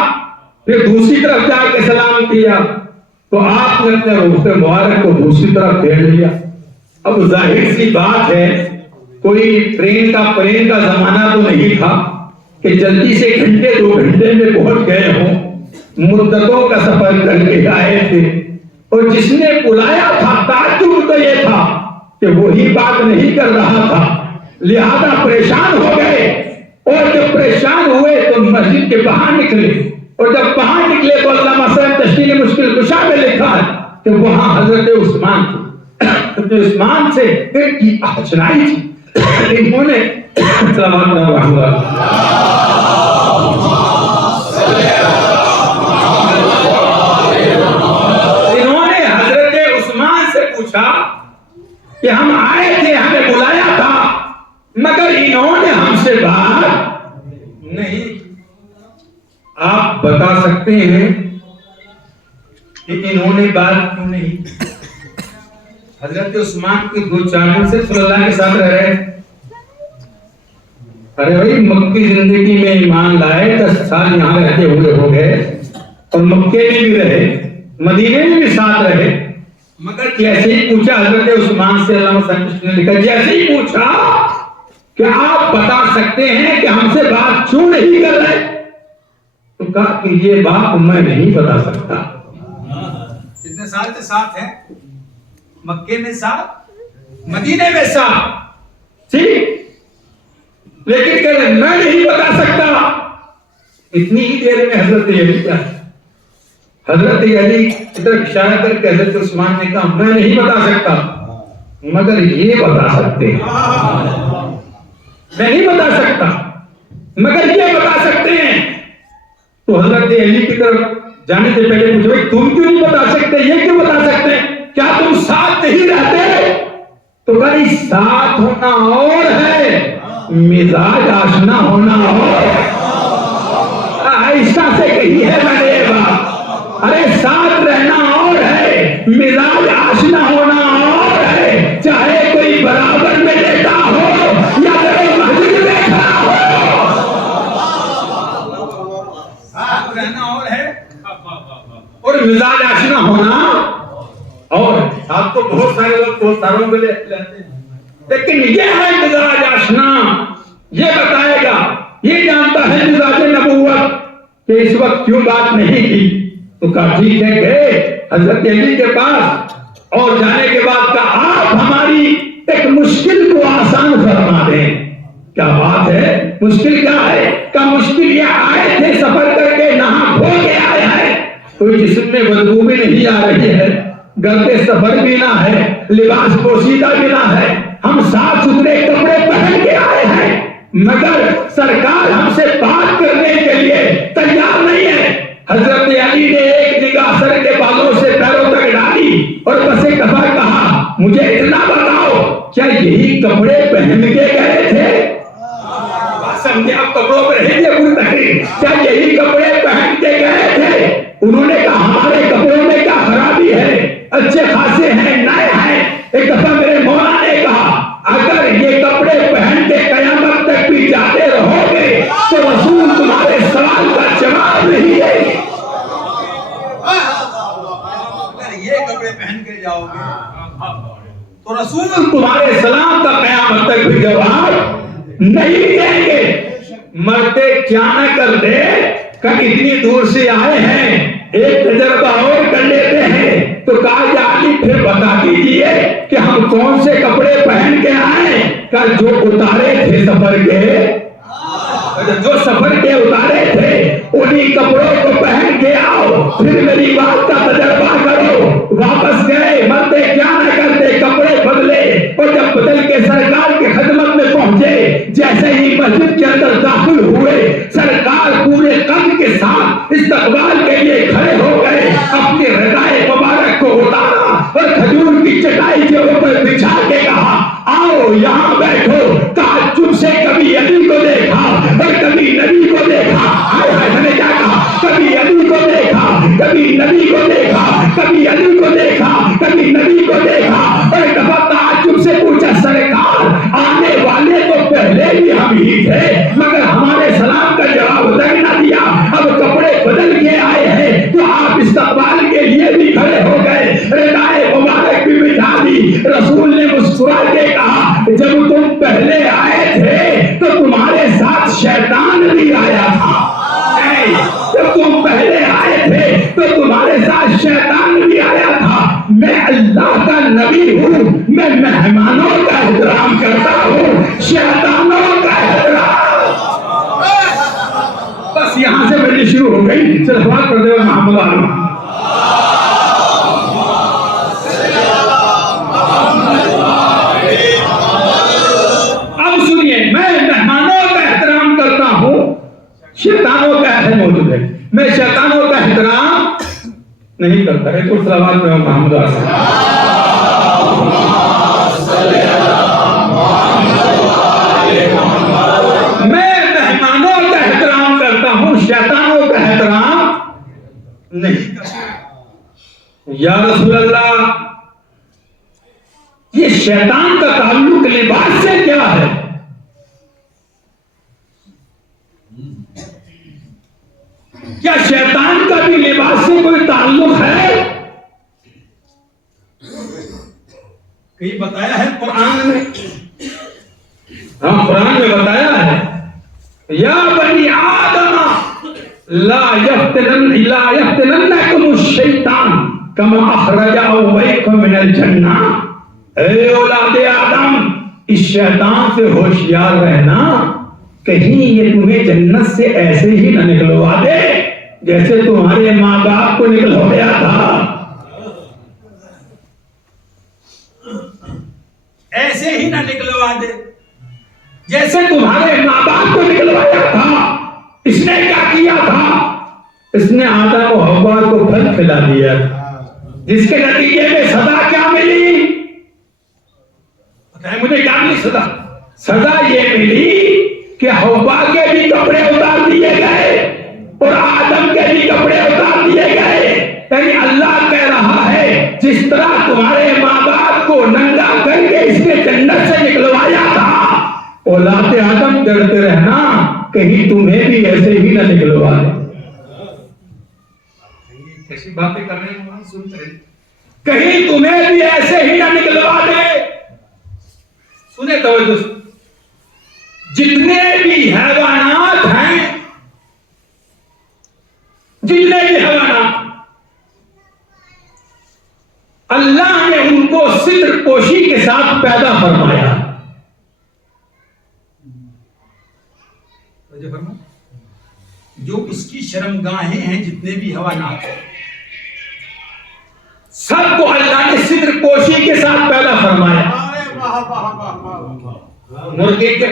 پھر دوسری طرف جا کے سلام کیا تو آپ نے اپنے رخ مبارک کو دوسری طرف پھیر لیا۔ اب ظاہر سی بات ہے کوئی ٹرین کا پلین کا زمانہ تو نہیں تھا کہ جلدی سے گھنٹے 2 گھنٹے میں پہنچ گئے ہوں، مدتوں کا سفر کر کے آئے تھے، اور جس نے بلایا تھا تعجب تو یہ تھا کہ وہی بات نہیں کر رہا تھا، لہذا پریشان ہو گئے، اور جب پریشان ہوئے تو مسجد کے باہر نکلے، اور جب باہر نکلے تو علامہ حسین تشکیل مشکل کشا میں لکھا ہے کہ وہاں حضرت عثمان تھے، حضرت عثمان سے پھر کی اچھنائی تھی، انہوں نے حضرت عثمان سے پوچھا کہ ہم آئے تھے، ہمیں بلایا تھا، مگر انہوں نے ہم سے بات نہیں. آپ بتا سکتے ہیں کہ انہوں نے بات کیوں نہیں؟ حضرت عثمان کی 2 چاندن سے رسول اللہ کے ساتھ رہ رہے. ارے بھائی مکی زندگی میں ایمان لائے 10 سال یہاں رہتے ہوئے ہو گئے اور مکے میں بھی رہے, مدینے میں بھی ساتھ رہے, مگر جیسے ہی پوچھا حضرت عثمان سے, علامہ سنجش نے لکھا, جیسے ہی پوچھا کہ آپ بتا سکتے ہیں کہ ہم سے بات کیوں نہیں کر رہے, تو کہا کہ یہ بات میں نہیں بتا سکتا. کتنے سال سے ساتھ ہیں؟ مکے میں ساتھ, مدینے میں ساتھ, ٹھیک, لیکن کہہ رہے میں نہیں بتا سکتا. اتنی ہی دیر میں حضرت علی کیا, حضرت علی کی طرف اشارہ کر کے حضرت عثمان نے کہا میں نہیں بتا سکتا مگر یہ بتا سکتے ہیں. میں نہیں بتا سکتا مگر یہ بتا سکتے ہیں. تو حضرت علی کی طرف جانے سے پہلے پوچھو تم کیوں نہیں بتا سکتے, یہ کیوں بتا سکتے ہیں, کیا تم ساتھ نہیں رہتے؟ تو کہیں ساتھ ہونا اور ہے, مزاج آشنا ہونا اور. ایسا سے کہی ہے میں نے یہ بات, ارے ساتھ رہنا اور ہے, مزاج آشنا ہونا اور ہے. چاہے کوئی برابر میں لیتا ہو یا میرے مسجد میں کھڑا ہو, ساتھ رہنا اور ہے اور مزاج آشنا ہونا اور. آپ کو بہت سارے لوگ بہت ساروں کو لیتے ہیں, لیکن یہ ہے مزاج آشنا, یہ بتائے گا, یہ جانتا ہے مزاج نبوت کہ اس وقت کیوں بات نہیں کی. تو کہا ٹھیک ہے, گئے حضرت علی کے پاس اور جانے کے بعد کہا آپ ہماری ایک مشکل کو آسان فرما دیں. کیا بات ہے, مشکل کیا ہے؟ کہ مشکل یہ آئے تھے سفر کر کے, نہا دھو کے آیا ہے, کوئی جسم میں بدبو بھی نہیں آ رہی ہے, گھر کے سفر بھی نہ ہے, لباس پوشیدہ بھی نہ ہے, ہم صاف ستھرے کپڑے پہن کے آئے ہیں, مگر سرکار ہم سے بات کرنے کے لیے تیار نہیں ہے. حضرت علی نے ایک نگاہ سر کے بالوں سے پیروں تک ڈالی اور بس کفا کہا مجھے اتنا بتاؤ کیا یہی کپڑے پہن کے گئے تھے؟ سمجھے آپ کپڑوں پہ رہیں گے پوری تقریر, کیا یہی کپڑے پہن کے گئے تھے؟ انہوں نے کہا ہمارے کپڑوں میں کیا خرابی ہے, اچھے خاصے ہیں, نئے ہیں. ایک دفعہ میرے مولا نے کہا اگر یہ کپڑے پہن کے قیامت تک بھی جاتے رہو گے تو رسول تمہارے سوال کا جواب نہیں دے گے. اگر یہ کپڑے پہن کے جاؤ گے تو رسول تمہارے سلام کا قیامت تک بھی جواب نہیں دیں گے. مرتے کیا نہ کرتے کہ اتنی دور سے آئے ہیں, ایک تجربہ اور کر لیتے ہیں. تو کہا یا علی پھر بتا دیجئے کہ ہم کون سے کپڑے پہن کے آئے. کہ جو اتارے تھے سفر کے, جو سفر کے اتارے تھے انہی کپڑوں کو پہن کے آؤ, پھر میری بات کا تجربہ کرو. واپس گئے, مرتے کیا نہ کرتے, کپڑے بدلے اور جب بدل کے سرکار کی خدمت میں پہنچے, جیسے ہی مسجد کے اندر داخل ہوئے سرکار پورے قد کے ساتھ استقبال کے لیے کھڑے ہو گئے. اپنی ردائے مبارک کو اتارا اور کھجور کی چٹائی کے اوپر بچھا کے کہا آؤ یہاں بیٹھو. تعجب سے کبھی علی کو دیکھا اور کبھی نبی کو دیکھا. میں نے کیا کہا, کبھی علی کو دیکھا, کبھی نبی کو دیکھا, کبھی علی کو دیکھا, کبھی نبی کو دیکھا. اور ایک دفعہ تعجب سے پوچھا سرکار آنے والے تو پہلے بھی ہم ہی تھے مگر ہمارے سلام کا جواب تک نہ دیا, اب کپڑے بدل کے آئے ہیں تو آپ استقبال کے لیے بھی کھڑے ہو گئے, ردائے مبارک بھی بچھا دی. رسول نے مسکرا کے کہا جب تم پہلے آئے تھے تو تمہارے ساتھ شیطان بھی آیا تھا. جب تم پہلے آئے تھے تو تمہارے ساتھ شیطان بھی آیا تھا. میں اللہ کا نبی ہوں, میں مہمانوں کا احترام کرتا ہوں, شیطانوں کا احترام. بس یہاں سے میری شروع ہو گئی. صلوات پڑھ دے محمد علیہ. اب سنیے, میں مہمانوں کا احترام کرتا ہوں, شیطانوں کا احترام موجود ہے. میں شیطانوں کا احترام نہیں کرتا. ایک اور صلوات پڑھ محمد علیہ. صلی اللہ محمد یا رسول اللہ یہ شیطان کا تعلق لباس سے کیا ہے؟ کیا شیطان کا بھی لباس سے کوئی تعلق ہے؟ کہیں بتایا ہے قرآن میں؟ ہاں قرآن میں بتایا ہے یا بنی آدم لا یفتننکم الشیطان کما اخرج ابویکم من الجنہ. اے اولاد آدم اس شیطان سے ہوشیار رہنا کہیں یہ تمہیں جنت سے ایسے ہی نہ نکلوا دے جیسے تمہارے ماں باپ کو نکلوایا تھا. ایسے ہی نہ نکلوا دے جیسے تمہارے ماں باپ کو نکلوایا تھا. اس نے کیا کیا تھا؟ اس نے آدم و حوا کو پھل کھلا دیا جس کے نتیجے میں سزا کیا ملی؟ مجھے کیا ملی سزا؟ سزا یہ ملی کہ حوا کے بھی کپڑے اتار دیے گئے اور آدم کے بھی کپڑے اتار دیے گئے. یعنی اللہ کہہ رہا ہے جس طرح تمہارے ماں باپ کو ننگا کر کے اس نے جنت سے نکلوایا تھا اولاد آدم ڈرتے رہنا کہیں تمہیں بھی ایسے ہی نہ نکلوا دے. کیسی باتیں کر رہے ہیں سنتے رہے. کہیں تمہیں بھی ایسے ہی نہ نکلوا دے. سنیں توجہ سے جتنے بھی حیوانات ہیں جتنے بھی حیوانات اللہ نے ان کو ستر پوشی کے ساتھ پیدا فرمایا. جو اس کی شرمگاہیں ہیں جتنے بھی حیوانات ہیں سب کو اللہ نے ستر پوشی کے ساتھ پیدا فرمایا. مرغے کے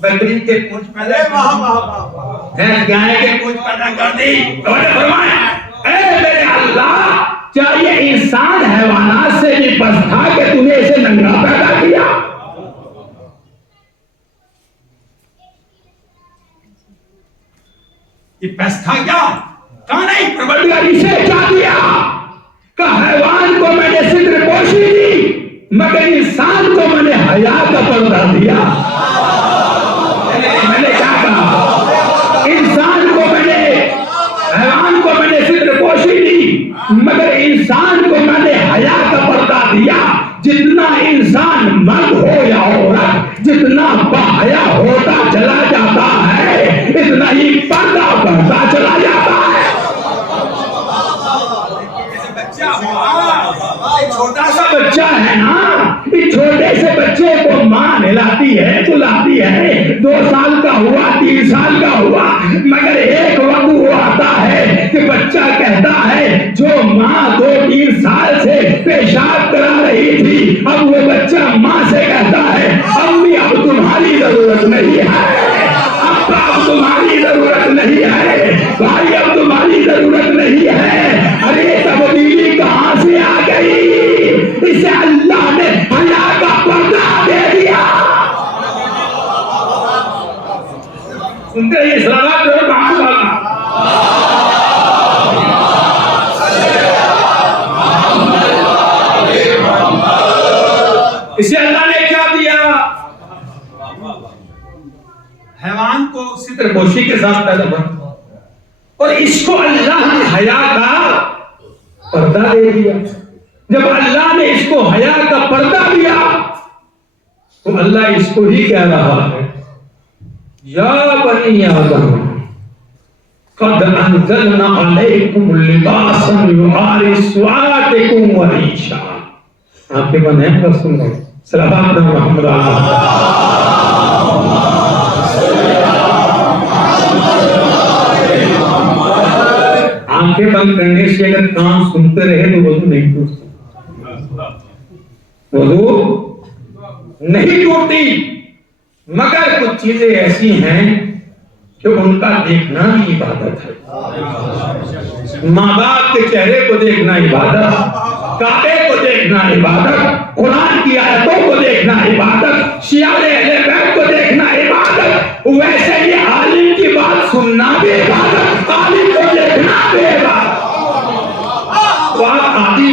بکری کے پونچھ پیدا بھینس گائے کے پونچھ پیدا کر دی. فرمایا اے میرے اللہ کیا یہ انسان حیوانات سے بھی پس تھا کہ تم نے اسے ننگا پیدا کیا؟ یہ پیس تھا کیا؟ کہاں نہیں پروردگار اسے کیا دیا کہ حیوان کو میں نے ستر پوشی دی مگر انسان کو میں نے حیا کا پردہ دیا. میں نے کیا کہا؟ انسان کو میں نے حیوان کو میں نے ستر پوشی دی مگر انسان کو میں نے حیا کا پردہ دیا. جتنا انسان مرد ہو یا عورت جتنا باحیا ہوتا چلا جاتا ہے اتنا ہی پردہ بڑھتا چلا جاتا ہے. چھوٹا سا بچہ ہے نا اس چھوٹے سے بچے کو ماں نہلاتی ہے سلاتی ہے 2 سال کا ہوا 3 سال کا ہوا مگر ایک وقت وہ آتا ہے کہ بچہ کہتا ہے جو ماں 2-3 سال سے پیشاب کرا رہی تھی اب وہ بچہ ماں سے کہتا ہے امی اب تمہاری ضرورت نہیں ہے ابا اب تمہاری ضرورت نہیں ہے بھائی اب تمہاری ضرورت نہیں ہے. ارے تبدیلی کہاں سے آ گئی؟ اسے اللہ نے حیا کا پردہ دے دیا. سنتے ہی اسلامات جو کہاں والا اسے اللہ نے کیا دیا؟ حیوان کو ستر پوشی کے ساتھ پیدا ہوا اور اس کو اللہ نے حیا کا پردہ دے دیا. جب اللہ نے اس کو حیا کا پردہ دیا تو اللہ اس کو ہی کہہ رہا ہے یا بنی آدم قد انزلنا علیکم لباسا یواری سوآتکم وریشا. آپ کے بند ہیں بس سن رہے صلوات محمد آنکھیں بند کرنے سے اگر کان سنتے رہے تو وضو نہیں ٹوٹتی. وضو نہیں ٹوٹتی مگر کچھ چیزیں ایسی ہیں کہ ان کا دیکھنا بھی عبادت ہے. ماں باپ کے چہرے کو دیکھنا عبادت کعبے کو دیکھنا عبادت قرآن کی آیتوں کو دیکھنا عبادت شیعہ اہل بیت کو دیکھنا عبادت. ویسے ہی عالم کی بات سننا بھی عبادت عالم کو دیکھنا بھی عبادت.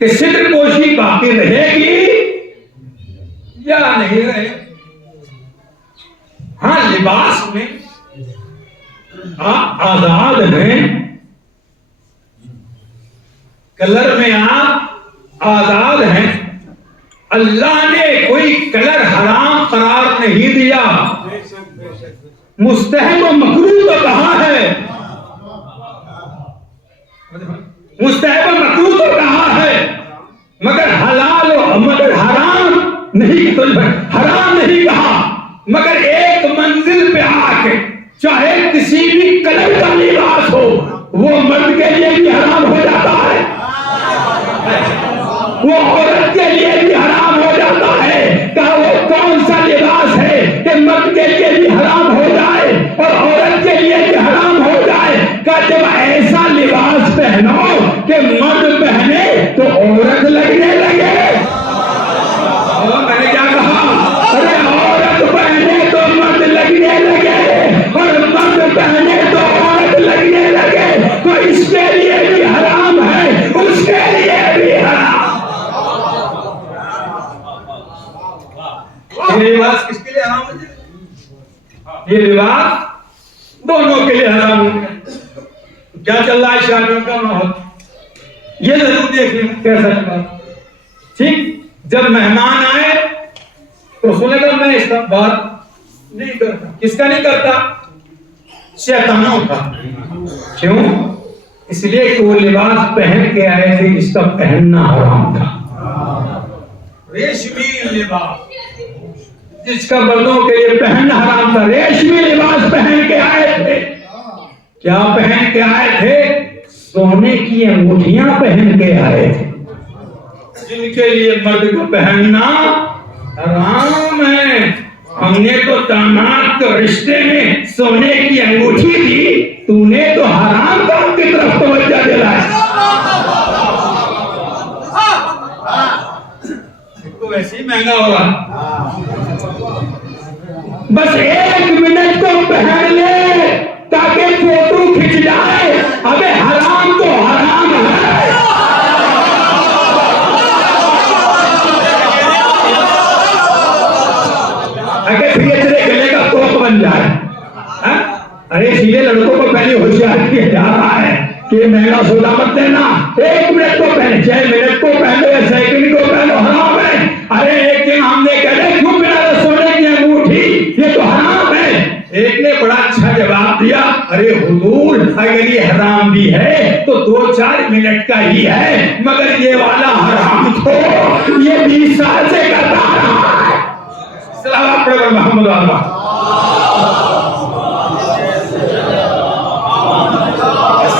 کہ ستر پوشی باقی رہے گی یا نہیں رہے. ہاں لباس میں آپ آزاد ہیں, کلر میں آپ آزاد ہیں. اللہ نے کوئی کلر حرام قرار نہیں دیا. مستحب و مکروہ تو کہا ہے, مستحب و مکروہ تو کہا ہے, مگر حلال و مگر حرام نہیں, حرام نہیں کہا. مگر ایک منزل پہ آ کے چاہے کسی بھی کلر کا لباس ہو وہ مرد کے لیے بھی حرام ہو جاتا ہے, وہ عورت کے لیے بھی حرام ہو جاتا ہے. کہ وہ کون سا لباس ہے کہ مرد کے لیے بھی حرام ہو جائے اور عورت کے لیے بھی حرام ہو جائے. کہ جب ایسا لباس پہنو کہ مرد پہنے تو عورت لگنے لگے. میں نے کیا کہا؟ ارے عورت پہنے تو مرد لگنے لگے اور مرد پہنے تو عورت لگنے لگے. تو اس کے لیے بھی حرام ہے, اس کے لیے بھی حرام. یہ لباس کس کے لیے حرام ہے؟ یہ لباس دونوں کے لیے حرام ہے. کیا چل رہا ہے شادیوں کا ماحول, یہ ضرور دیکھ لیں کیسا لگا. ٹھیک, جب مہمان آئے تو سنے گا میں اس کا بات نہیں کرتا. کس کا نہیں کرتا؟ شیطانوں کا. کیوں؟ اس لیے کہ وہ لباس پہن کے آئے تھے جس کا پہننا حرام تھا. ریشمی لباس جس کا مردوں کے لیے پہننا حرام تھا. ریشمی لباس پہن کے آئے تھے. کیا پہن کے آئے تھے؟ سونے کی انگوٹھیاں پہن کے آئے تھے جن کے لیے مرد کو پہننا حرام ہے. ہم نے تو داماد کے رشتے میں سونے کی انگوٹھی دی, تو نے تو حرام کام کی طرف توجہ دلائی. تو ویسے ہی مہنگا ہوگا. بس ایک منٹ کو پہن لے تاکہ فوٹو کھنچ جائے. ابے حرام تو حرام ہے. اگر پھر یہ تیرے گلے کا توپ بن جائے. ارے سیدھے لڑکوں کو پہلے ہوشیار کیا جا رہا ہے کہ مہنگا سودا مت دینا. ایک منٹ کو پہنے, 6 منٹ کو پہنو یا سیکنڈ کو پہنو, حرام ہے. ارے ایک دن ہم نے کہا کیوں بنا سونے کی انگوٹھی, یہ تو حرام ہے. ایک نے بڑا اچھا جواب دیا, ارے حضور اگر یہ حرام بھی ہے تو 2-4 منٹ کا ہی ہے, مگر یہ والا حرام تو یہ 20 سال سے کرتا رہا ہے. سلام پڑھ محمد اللہ.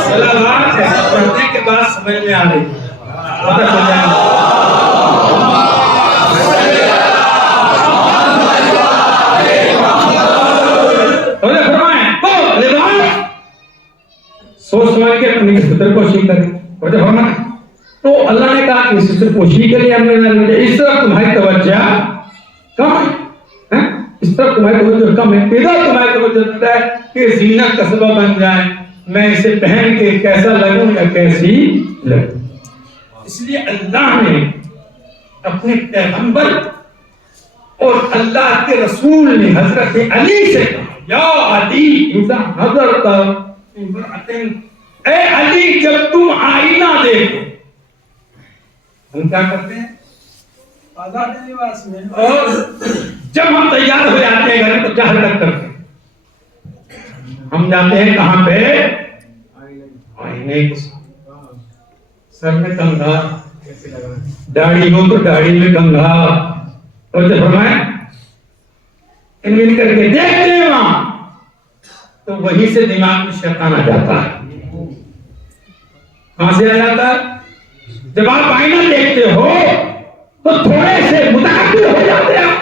سلامات ایسا پڑھنے کے بعد سمجھ میں آ رہی پتہ چل جائے گا. سوچ سمجھ کے اپنی ستر پوشی کریں. تو اللہ نے کہا کہ ستر پوشی کے لیے ہم نے اس طرح تمہاری توجہ کم ہے, اس طرح تمہاری توجہ کم ہے. ادھر تمہاری توجہ ہے کہ زینت کا سبب بن جائے, میں اسے پہن کے کیسا لگوں یا کیسی لگوں. اس لیے اللہ نے اپنے پیغمبر اور اللہ کے رسول نے حضرت علی سے کہا, یا علی اذا حضرت, اے علی جب تم آئینہ دیکھو. ہم کیا کرتے ہیں آزاد لباس میں, اور جب ہم تیار ہو جاتے ہیں گھر تو کیا حرکت کرتے ہیں؟ ہم جاتے ہیں کہاں پہ؟ آئینے کے سر میں کنگھا, داڑھی ہو تو داڑھی میں کنگھا, اور جب فرمائیں کر کے دیکھتے ہیں وہاں تو وہیں سے دماغ میں شیطان آ جاتا ہے. کہاں سے آ جاتا ہے؟ جب آپ آئینہ دیکھتے ہو تو تھوڑے سے متعقل ہو جاتے ہیں,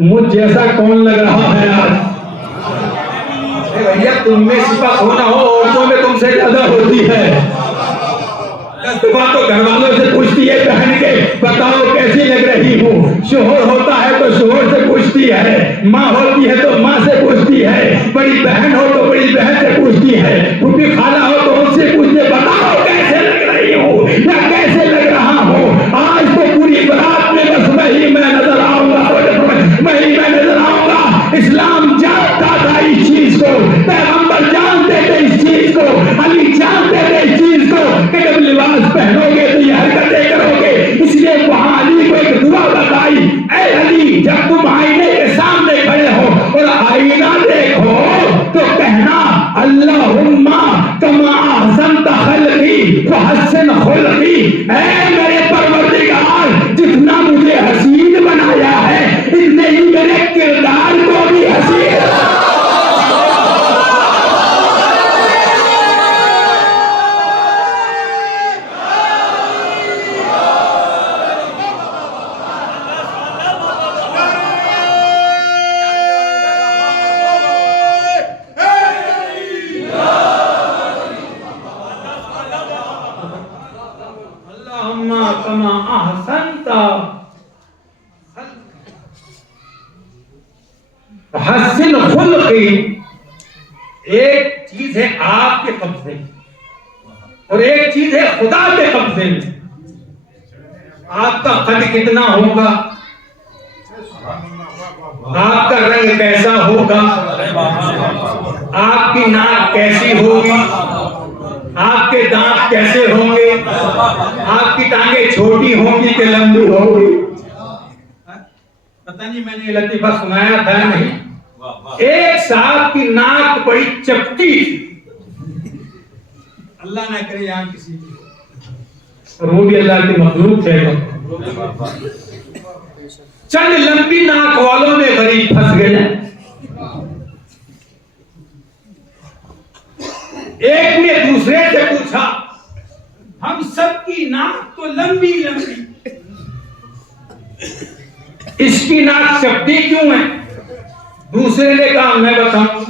مجھ جیسا کون لگ رہا ہے آج. بھیا تم میں صفت ہونا ہو, عورتوں میں تم سے زیادہ ہوتی ہے. صفت تو گھر والوں سے پوچھتی ہے پہن کے, بتاؤ کیسی لگ رہی ہوں. شوہر ہوتا ہے تو شوہر سے پوچھتی ہے, ماں ہوتی ہے تو ماں سے پوچھتی ہے, بڑی بہن ہو تو بڑی بہن سے پوچھتی ہے, پھوپھی خالہ ہو تو ان سے پوچھتے بتاؤ کیسے لگ رہی ہوں یا کیسے لگ رہا ہوں. پیغمبر جانتے تھے اس چیز کو، علی جانتے تھے اس چیز کو کہ جب لباس پہنو گے تو یہ حرکتیں کرو گے، اس لیے وہاں علی کو ایک دعا بتائی، اے علی جب تم آئینے کے سامنے کھڑے ہو اور آئینہ دیکھو تو کہنا اللہم کما احسنت خلقی فحسن خلقی، اے میرے پروردگار جتنا مجھے حسین بنایا ہے اتنے ہی میرے کردار کو بھی حسین کما احسنت حسن خلقی، ایک چیز ہے آپ کے قبضے میں اور ایک چیز ہے خدا کے قبضے میں۔ آپ کا قد کتنا ہوگا، آپ کا رنگ کیسا ہوگا، آپ کی ناک کیسی ہوگی، آپ کے دانت کیسے ہوں گے، آپ کی ٹانگیں چھوٹی ہوں گی کہ لمبی ہوں گی، پتہ نہیں میں نے یہ لطیفہ سنایا تھا نہیں۔ ایک صاحب کی ناک بڑی چپٹی تھی، اللہ نہ کرے یہاں کسی کی، اور وہ بھی اللہ کی مخلوق تھے، چند لمبی ناک والوں میں غریب پھنس گئے۔ ایک نے دوسرے سے پوچھا ہم سب کی ناک تو لمبی لمبی، اس کی ناک چپٹی کیوں ہے؟ دوسرے نے کہا میں بتاؤں،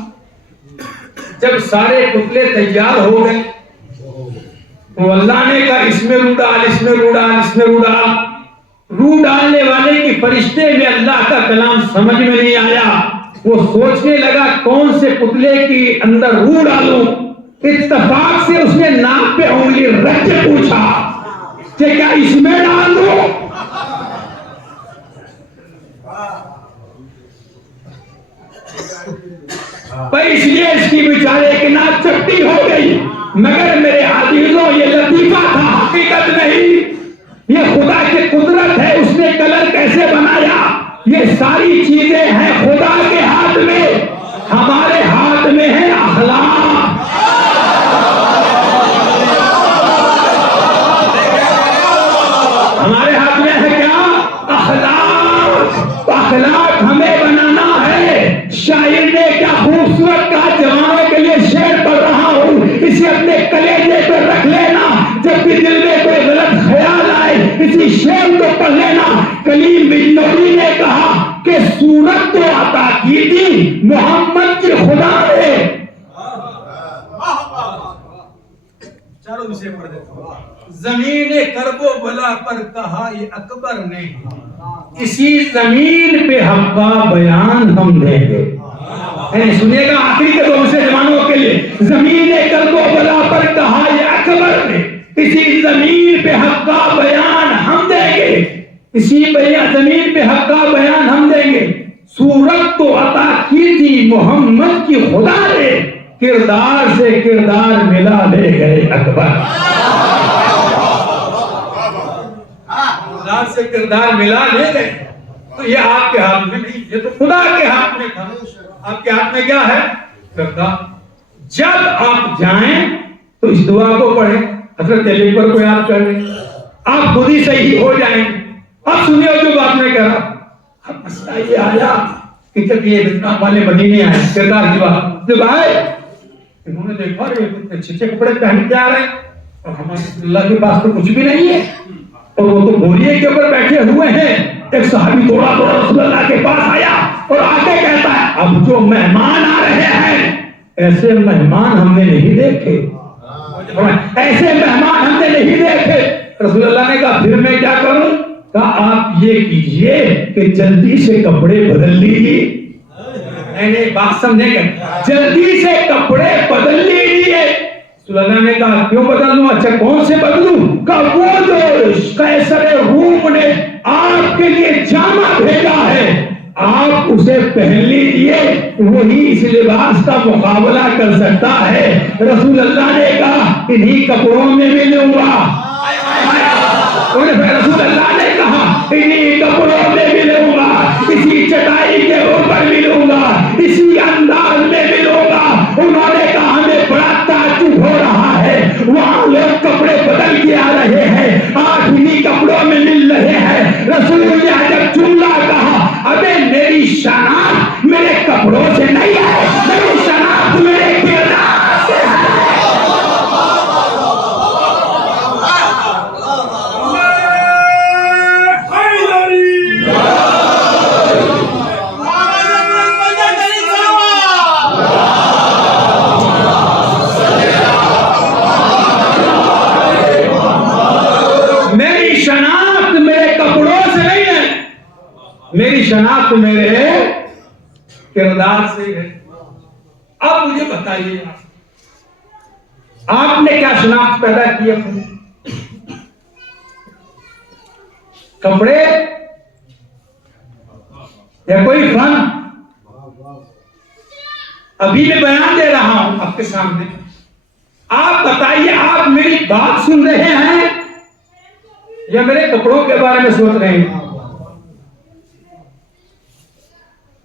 جب سارے پتلے تیار ہو گئے تو اللہ نے کہا اس میں رو ڈال، اس میں رو ڈال، اس میں رو ڈال۔ رو ڈالنے والے کی فرشتے میں اللہ کا کلام سمجھ میں نہیں آیا، وہ سوچنے لگا کون سے پتلے کی اندر رو ڈالوں۔ اتفاق سے اس نے ناک پہ انگلی رکھ کے پوچھا کہ کیا اس میں ڈال دوں؟ اس لیے اس کی بیچارے کی ناک چپٹی ہو گئی، مگر میرے عزیزوں یہ لطیفہ تھا، حقیقت نہیں، یہ خدا کی قدرت ہے، اس نے کلر کیسے بنایا، یہ ساری چیزیں ہیں خدا کے ہاتھ میں، ہمارے ہاتھ میں ہے اخلاق۔ ہمارے ہاتھ میں ہے کیا؟ اخلاق۔ اخلاق ہمیں بنانا ہے۔ شاعر نے کیا خوبصورت کہا، جوانوں کے لیے شعر پڑھ رہا ہوں، اسے اپنے کلیجے پہ رکھ لینا، جب بھی دل میں کوئی غلط خیال آئے اسی شعر کو پڑھ لینا۔ کلیم بن نوری نے کہا کہ صورت تو عطا کی تھی محمد کی خدا نے۔ چاروں سے پڑھ دیتا ہوں۔ زمین کرب و بلا پر کہا یہ اکبر نے، اسی زمین پہ حق کا بیان ہم دیں گے۔ سنیے گا آخری کے دو سے جوانوں کے لیے، زمین کرب و بلا پر کہا یہ اکبر نے، اسی زمین پہ حق کا بیان ہم دیں گے، اسی زمین پہ حق کا بیان ہم دیں گے۔ صورت تو عطا کی تھی محمد کی خدا نے، کردار سے کردار ملا لے گئے اکبر۔ کردار سے کردار ملا لے گئے، تو یہ آپ کے ہاتھ میں نہیں، یہ تو خدا کے ہاتھ میں تھا۔ آپ کے ہاتھ میں کیا ہے؟ کردار۔ جب آپ جائیں تو اس دعا کو پڑھیں، حضرت علی پر کو یاد کر لیں، آپ خود ہی صحیح ہو جائیں گے۔ اب سنیے جو بات میں کہہ رہا، اب مسئلہ یہ آیا کہ جب یہ بتنا والے مدینے آئے، کردار کی بات جب آئے، انہوں نے دیکھا یہ اچھے اچھے کپڑے پہن کے آ رہے ہیں اور ہمارے اللہ کے پاس تو کچھ بھی نہیں ہے، اور وہ تو بوریے کے اوپر بیٹھے ہوئے ہیں۔ ایک صحابی تھوڑا رسول اللہ کے پاس آیا اور آ کے کہتا ہے اب جو مہمان آ رہے ہیں ایسے مہمان ہم نے نہیں دیکھے، ایسے مہمان ہم نے نہیں دیکھے۔ رسول اللہ نے کہا پھر میں کیا کروں؟ کہا آپ یہ کیجئے کہ جلدی سے کپڑے بدل لیجیے۔ نہیں بات سمجھیں گے، جلدی سے کپڑے بدل لیجیے۔ رسول اللہ نے کہا کیوں بدل لوں؟ اچھا کون سے بدلوں؟ کہا وہ جو قیصر روم نے آپ کے لیے جامہ بھیجا ہے آپ اسے پہن لیجیے، وہی اس لباس کا مقابلہ کر سکتا ہے۔ رسول اللہ نے کہا انہی کپڑوں میں ملوں گا، رسول اللہ نے کہا انہی کپڑوں میں ملوں گا، اسی چٹائی کے اوپر ملوں گا، اسی انداز میں ملوں گا۔ انہوں نے کہا ہمیں بڑا تعجب ہو رہا ہے، وہاں لوگ کپڑے بدل کے آ رہے ہیں، آج انہی کپڑوں میں مل رہے ہیں۔ رسول اللہ جب جملہ کہا ابے میری شناخت میرے کپڑوں سے نہیں ہے، میری شناخت میرے کردار سے ہے۔ میری شناخت میرے کردار سے ہے۔ اب مجھے بتائیے آپ نے کیا شناخت پیدا کی اپنی؟ کپڑے یا کوئی فن؟ ابھی میں بیان دے رہا ہوں آپ کے سامنے، آپ بتائیے آپ میری بات سن رہے ہیں یا میرے کپڑوں کے بارے میں سوچ رہے ہیں؟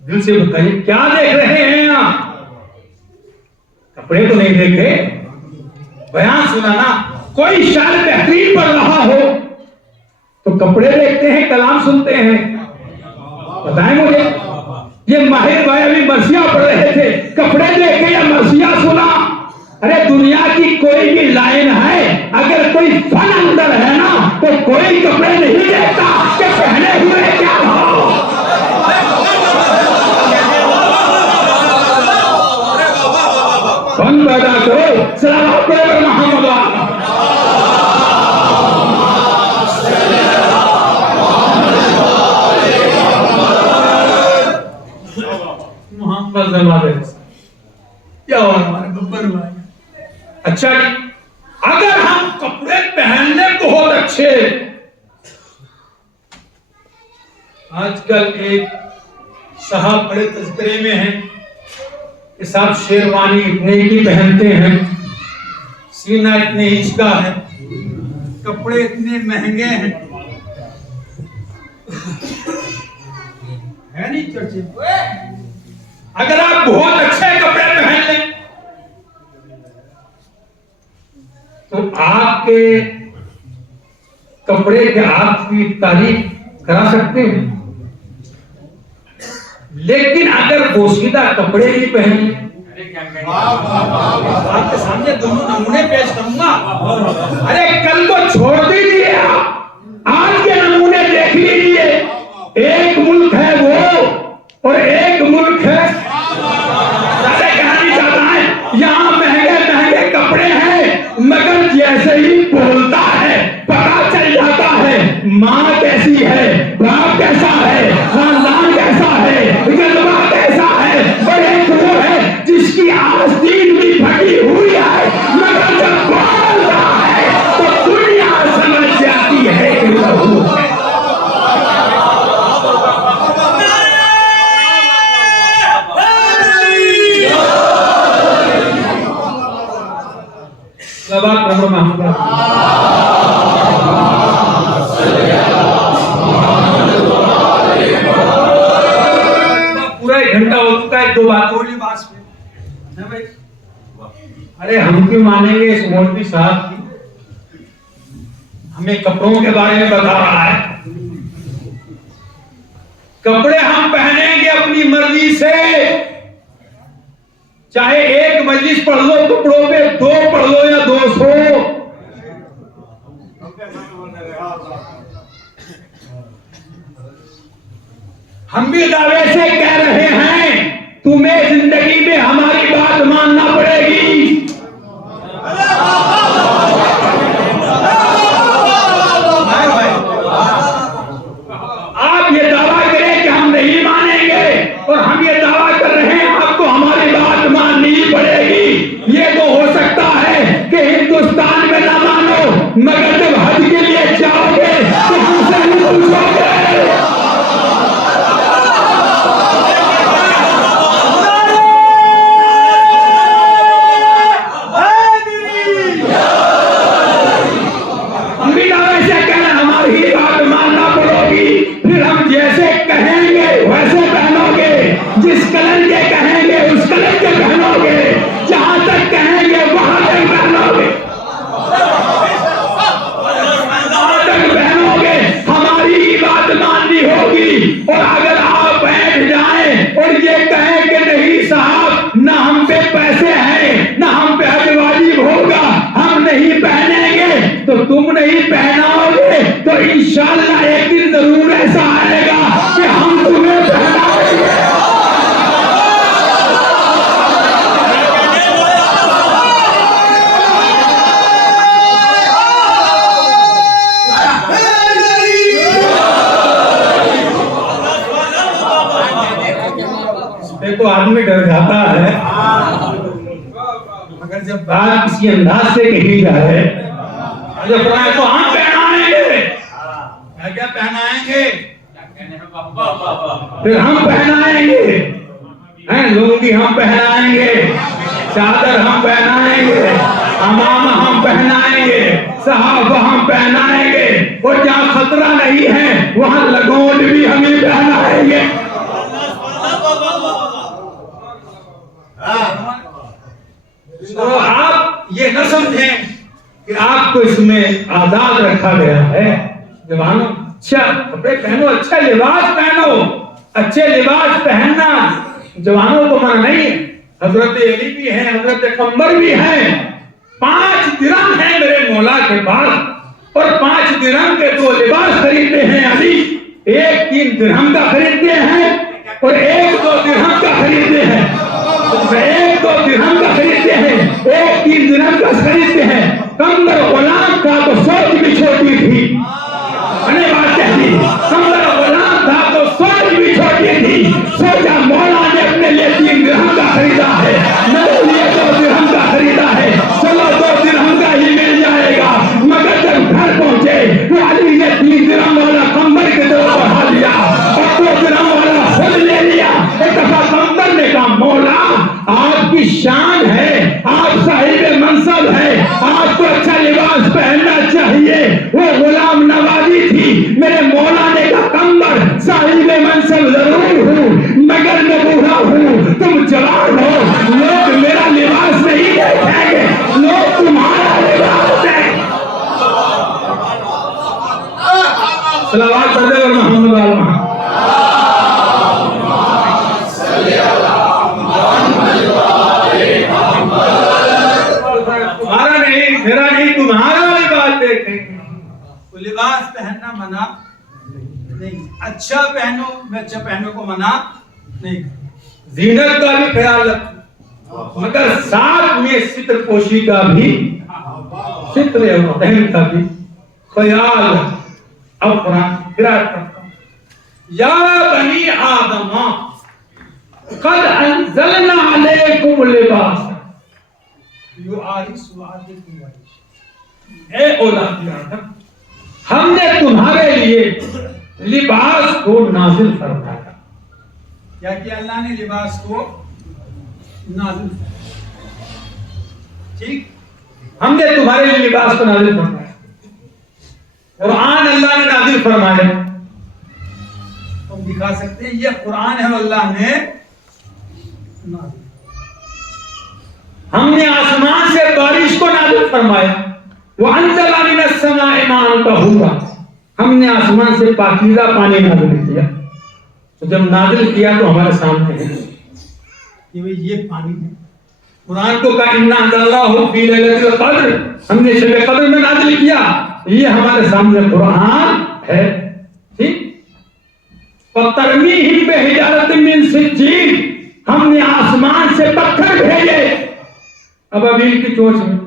دل سے بتائیے کیا دیکھ رہے ہیں آپ؟ کپڑے تو نہیں دیکھے، بیان سنا نا۔ کوئی شاعر بہترین پڑھ رہا ہو تو کپڑے دیکھتے ہیں، کلام سنتے ہیں؟ بتائیں مجھے، یہ ماہر بھائی ابھی مرثیہ پڑھ رہے تھے، کپڑے دیکھے یا مرثیہ سنا؟ ارے دنیا کی کوئی بھی لائن ہے، اگر کوئی فن اندر ہے نا تو کوئی کپڑے نہیں دیکھتا کہ پہنے ہوئے کیا ہو۔ فن پیدا کرو، صلوات پڑھو محمد۔ محمد زمانے کیا ہوا ہمارے ببر بھائی؟ اچھا جی، اگر ہم کپڑے پہننے بہت اچھے، آج کل ایک صاحب بڑے تذکرے میں ہیں کہ صاحب شیروانی اتنے کی پہنتے ہیں، سینہ اتنے انچ کا ہے، کپڑے اتنے مہنگے ہیں، ہے نہیں چرچے؟ اگر آپ بہت اچھے کپڑے پہن لیں تو آپ کے کپڑے کے آپ کی تعریف کرا سکتے ہیں، لیکن اگر بوسیدہ کپڑے نہیں پہنے، آپ کے سامنے دونوں نمونے پیش کروں گا۔ ارے کل کو چھوڑ دیجیے، آج کے نمونے دیکھ لیجیے، ایک ملک ہے وہ اور ایک ملک ہے کہانی چاہتا ہے یہاں مہنگے مہنگے کپڑے ہیں، مگر جیسے ہی بولتا ہے پتا چل جاتا ہے ماں کیسی ہے، باپ کیسا ہے، خاندان کیسا ہے، جذبہ کیسا ہے۔ بڑے وہ ہے جس کی آستین بھی پھٹی ہوئی ہے، مگر جب بولتا ہے تو دنیا سمجھ جاتی ہے کہ لہو ہے۔ پورا ایک گھنٹہ ہو چکا ہے، دو بات ہو لباس پہ۔ ارے ہم کیوں مانیں گے اس مولوی صاحب کی؟ ہمیں کپڑوں کے بارے میں بتا رہا ہے، کپڑے ہم پہنیں گے اپنی مرضی سے، چاہے ایک مجلس پڑھ لو کپڑوں پہ، دو پڑھ لو یا 200۔ ہم بھی دعوے سے کہہ رہے ہیں تمہیں زندگی میں ہماری بات ماننا پڑے گی۔ آپ یہ دعویٰ کریں کہ ہم نہیں مانیں گے اور ہم یہ دعویٰ کر رہے ہیں آپ کو ہماری بات ماننی پڑے گی۔ یہ تو ہو سکتا ہے کہ ہندوستان میں نہ مانو، مگر جب حج کے لیے جاؤ گے تو ہم سے نہیں پوچھو گے۔ نہیں پہناؤ گے تو انشاءاللہ ایک دن ضرور ایسا آئے گا کہ ہم تمہیں پہنائیں گے. دیکھو آدمی ڈر جاتا ہے مگر جب بات کسی انداز سے کہی جائے جب فرمایا تو ہم پہنائیں گے. کیا پہنائیں گے؟ پھر ہم پہنائیں گے لنگی ہم پہنائیں گے, چادر ہم پہنائیں گے, امامہ ہم پہنائیں گے, صحابہ ہم پہنائیں گے, اور جہاں خطرہ نہیں ہے وہاں لگوٹ بھی ہمیں پہنائیں گے. تو آپ یہ نہ سمجھیں کہ آپ کو اس میں آزاد رکھا گیا ہے. جوانوں اچھا کپڑے پہنو, اچھا لباس پہنو. اچھے لباس پہننا جوانوں کو منع نہیں ہے. حضرت علی بھی ہیں, حضرت پیغمبر بھی ہیں. 5 درہم ہیں میرے مولا کے پاس اور 5 درہم کے 2 لباس خریدتے ہیں علی. ایک 3 درہم کا خریدتے ہیں اور ایک 2 درہم کا خریدتے ہیں. ایک 2 درہم کا خریدتے ہیں, ایک 3 درہم کا خریدتے ہیں. کمبر غلام کا تو سوچ بھی چھوٹی تھی. بات کہتی کمبر غلام تھا تو سوچ بھی چھوٹی تھی. سوچا مولا نے اپنے لیے 3 درہم کا خریدا ہے, میرے لیے 2 درہم کا خریدا ہے, چلو 2 درہم کا ہی مل جائے گا. مگر جب گھر پہنچے تو علی نے 3 درہم والا کمبر کی طرف بڑھا دیا اور 2 درہم والا خود لے لیا. ایک دفعہ کمبر نے کہا مولا آپ کی شان ہے, آپ صاحب منصب ہے, آپ کو اچھا لباس پہننا چاہیے. وہ غلام نوازی تھی. میرے مولا نے کہا کمبر صاحب منصب ضرور ہوں مگر میں بوڑھا ہوں, تم جوان ہو, لوگ میرا لباس نہیں دیکھیں گے, لوگ تمہارا لباس دیکھیں. صلوات پڑھ دے اور محمد والے تمہارا نہیں میرا نہیں تمہارا لباس دیکھیں گے. لباس پہننا منع نہیں, اچھا پہنو اچھا پہنو کو منع نہیں. زینت کا بھی خیال رکھو مگر ساتھ میں ستر پوشی کا بھی, ستر عورتین کا بھی خیال رکھو. اب قرآن قرأت کرتا ہوں. یا بنی آدم قد انزلنا علیکم لباس یواری سوادکم وریش. اے اولاد آدم ہم نے تمہارے لیے لباس کو نازل فرمایا. کیا کہ اللہ نے لباس کو نازل فرمایا. ٹھیک, ہم نے تمہارے لیے لباس کو نازل فرمایا. قرآن اللہ نے نازل فرمایا. ہم دکھا سکتے ہیں یہ قرآن ہے اللہ نے نازل. ہم نے آسمان سے بارش کو نازل فرمایا. وَأَنزَلَ مِنَ السَّمَاءِ مَاءً طَهُورًا. ہم نے آسمان سے پاکیزہ پانی نازل کیا. تو جب نازل کیا تو ہمارے سامنے ہے کہ یہ پانی ہے. قرآن کو کہا اِنَّا أَنزَلْنَاهُ فِي لَيْلَةِ الْقَدْرِ, ہم نے شب قدر میں نازل کیا. یہ ہمارے سامنے قرآن ہے. ٹھیک. وَتَرْمِيهِمْ بِحِجَارَةٍ مِّن سِجِّيلٍ, ہم نے آسمان سے پتھر بھیجے. اب ابیل کی چوچ میں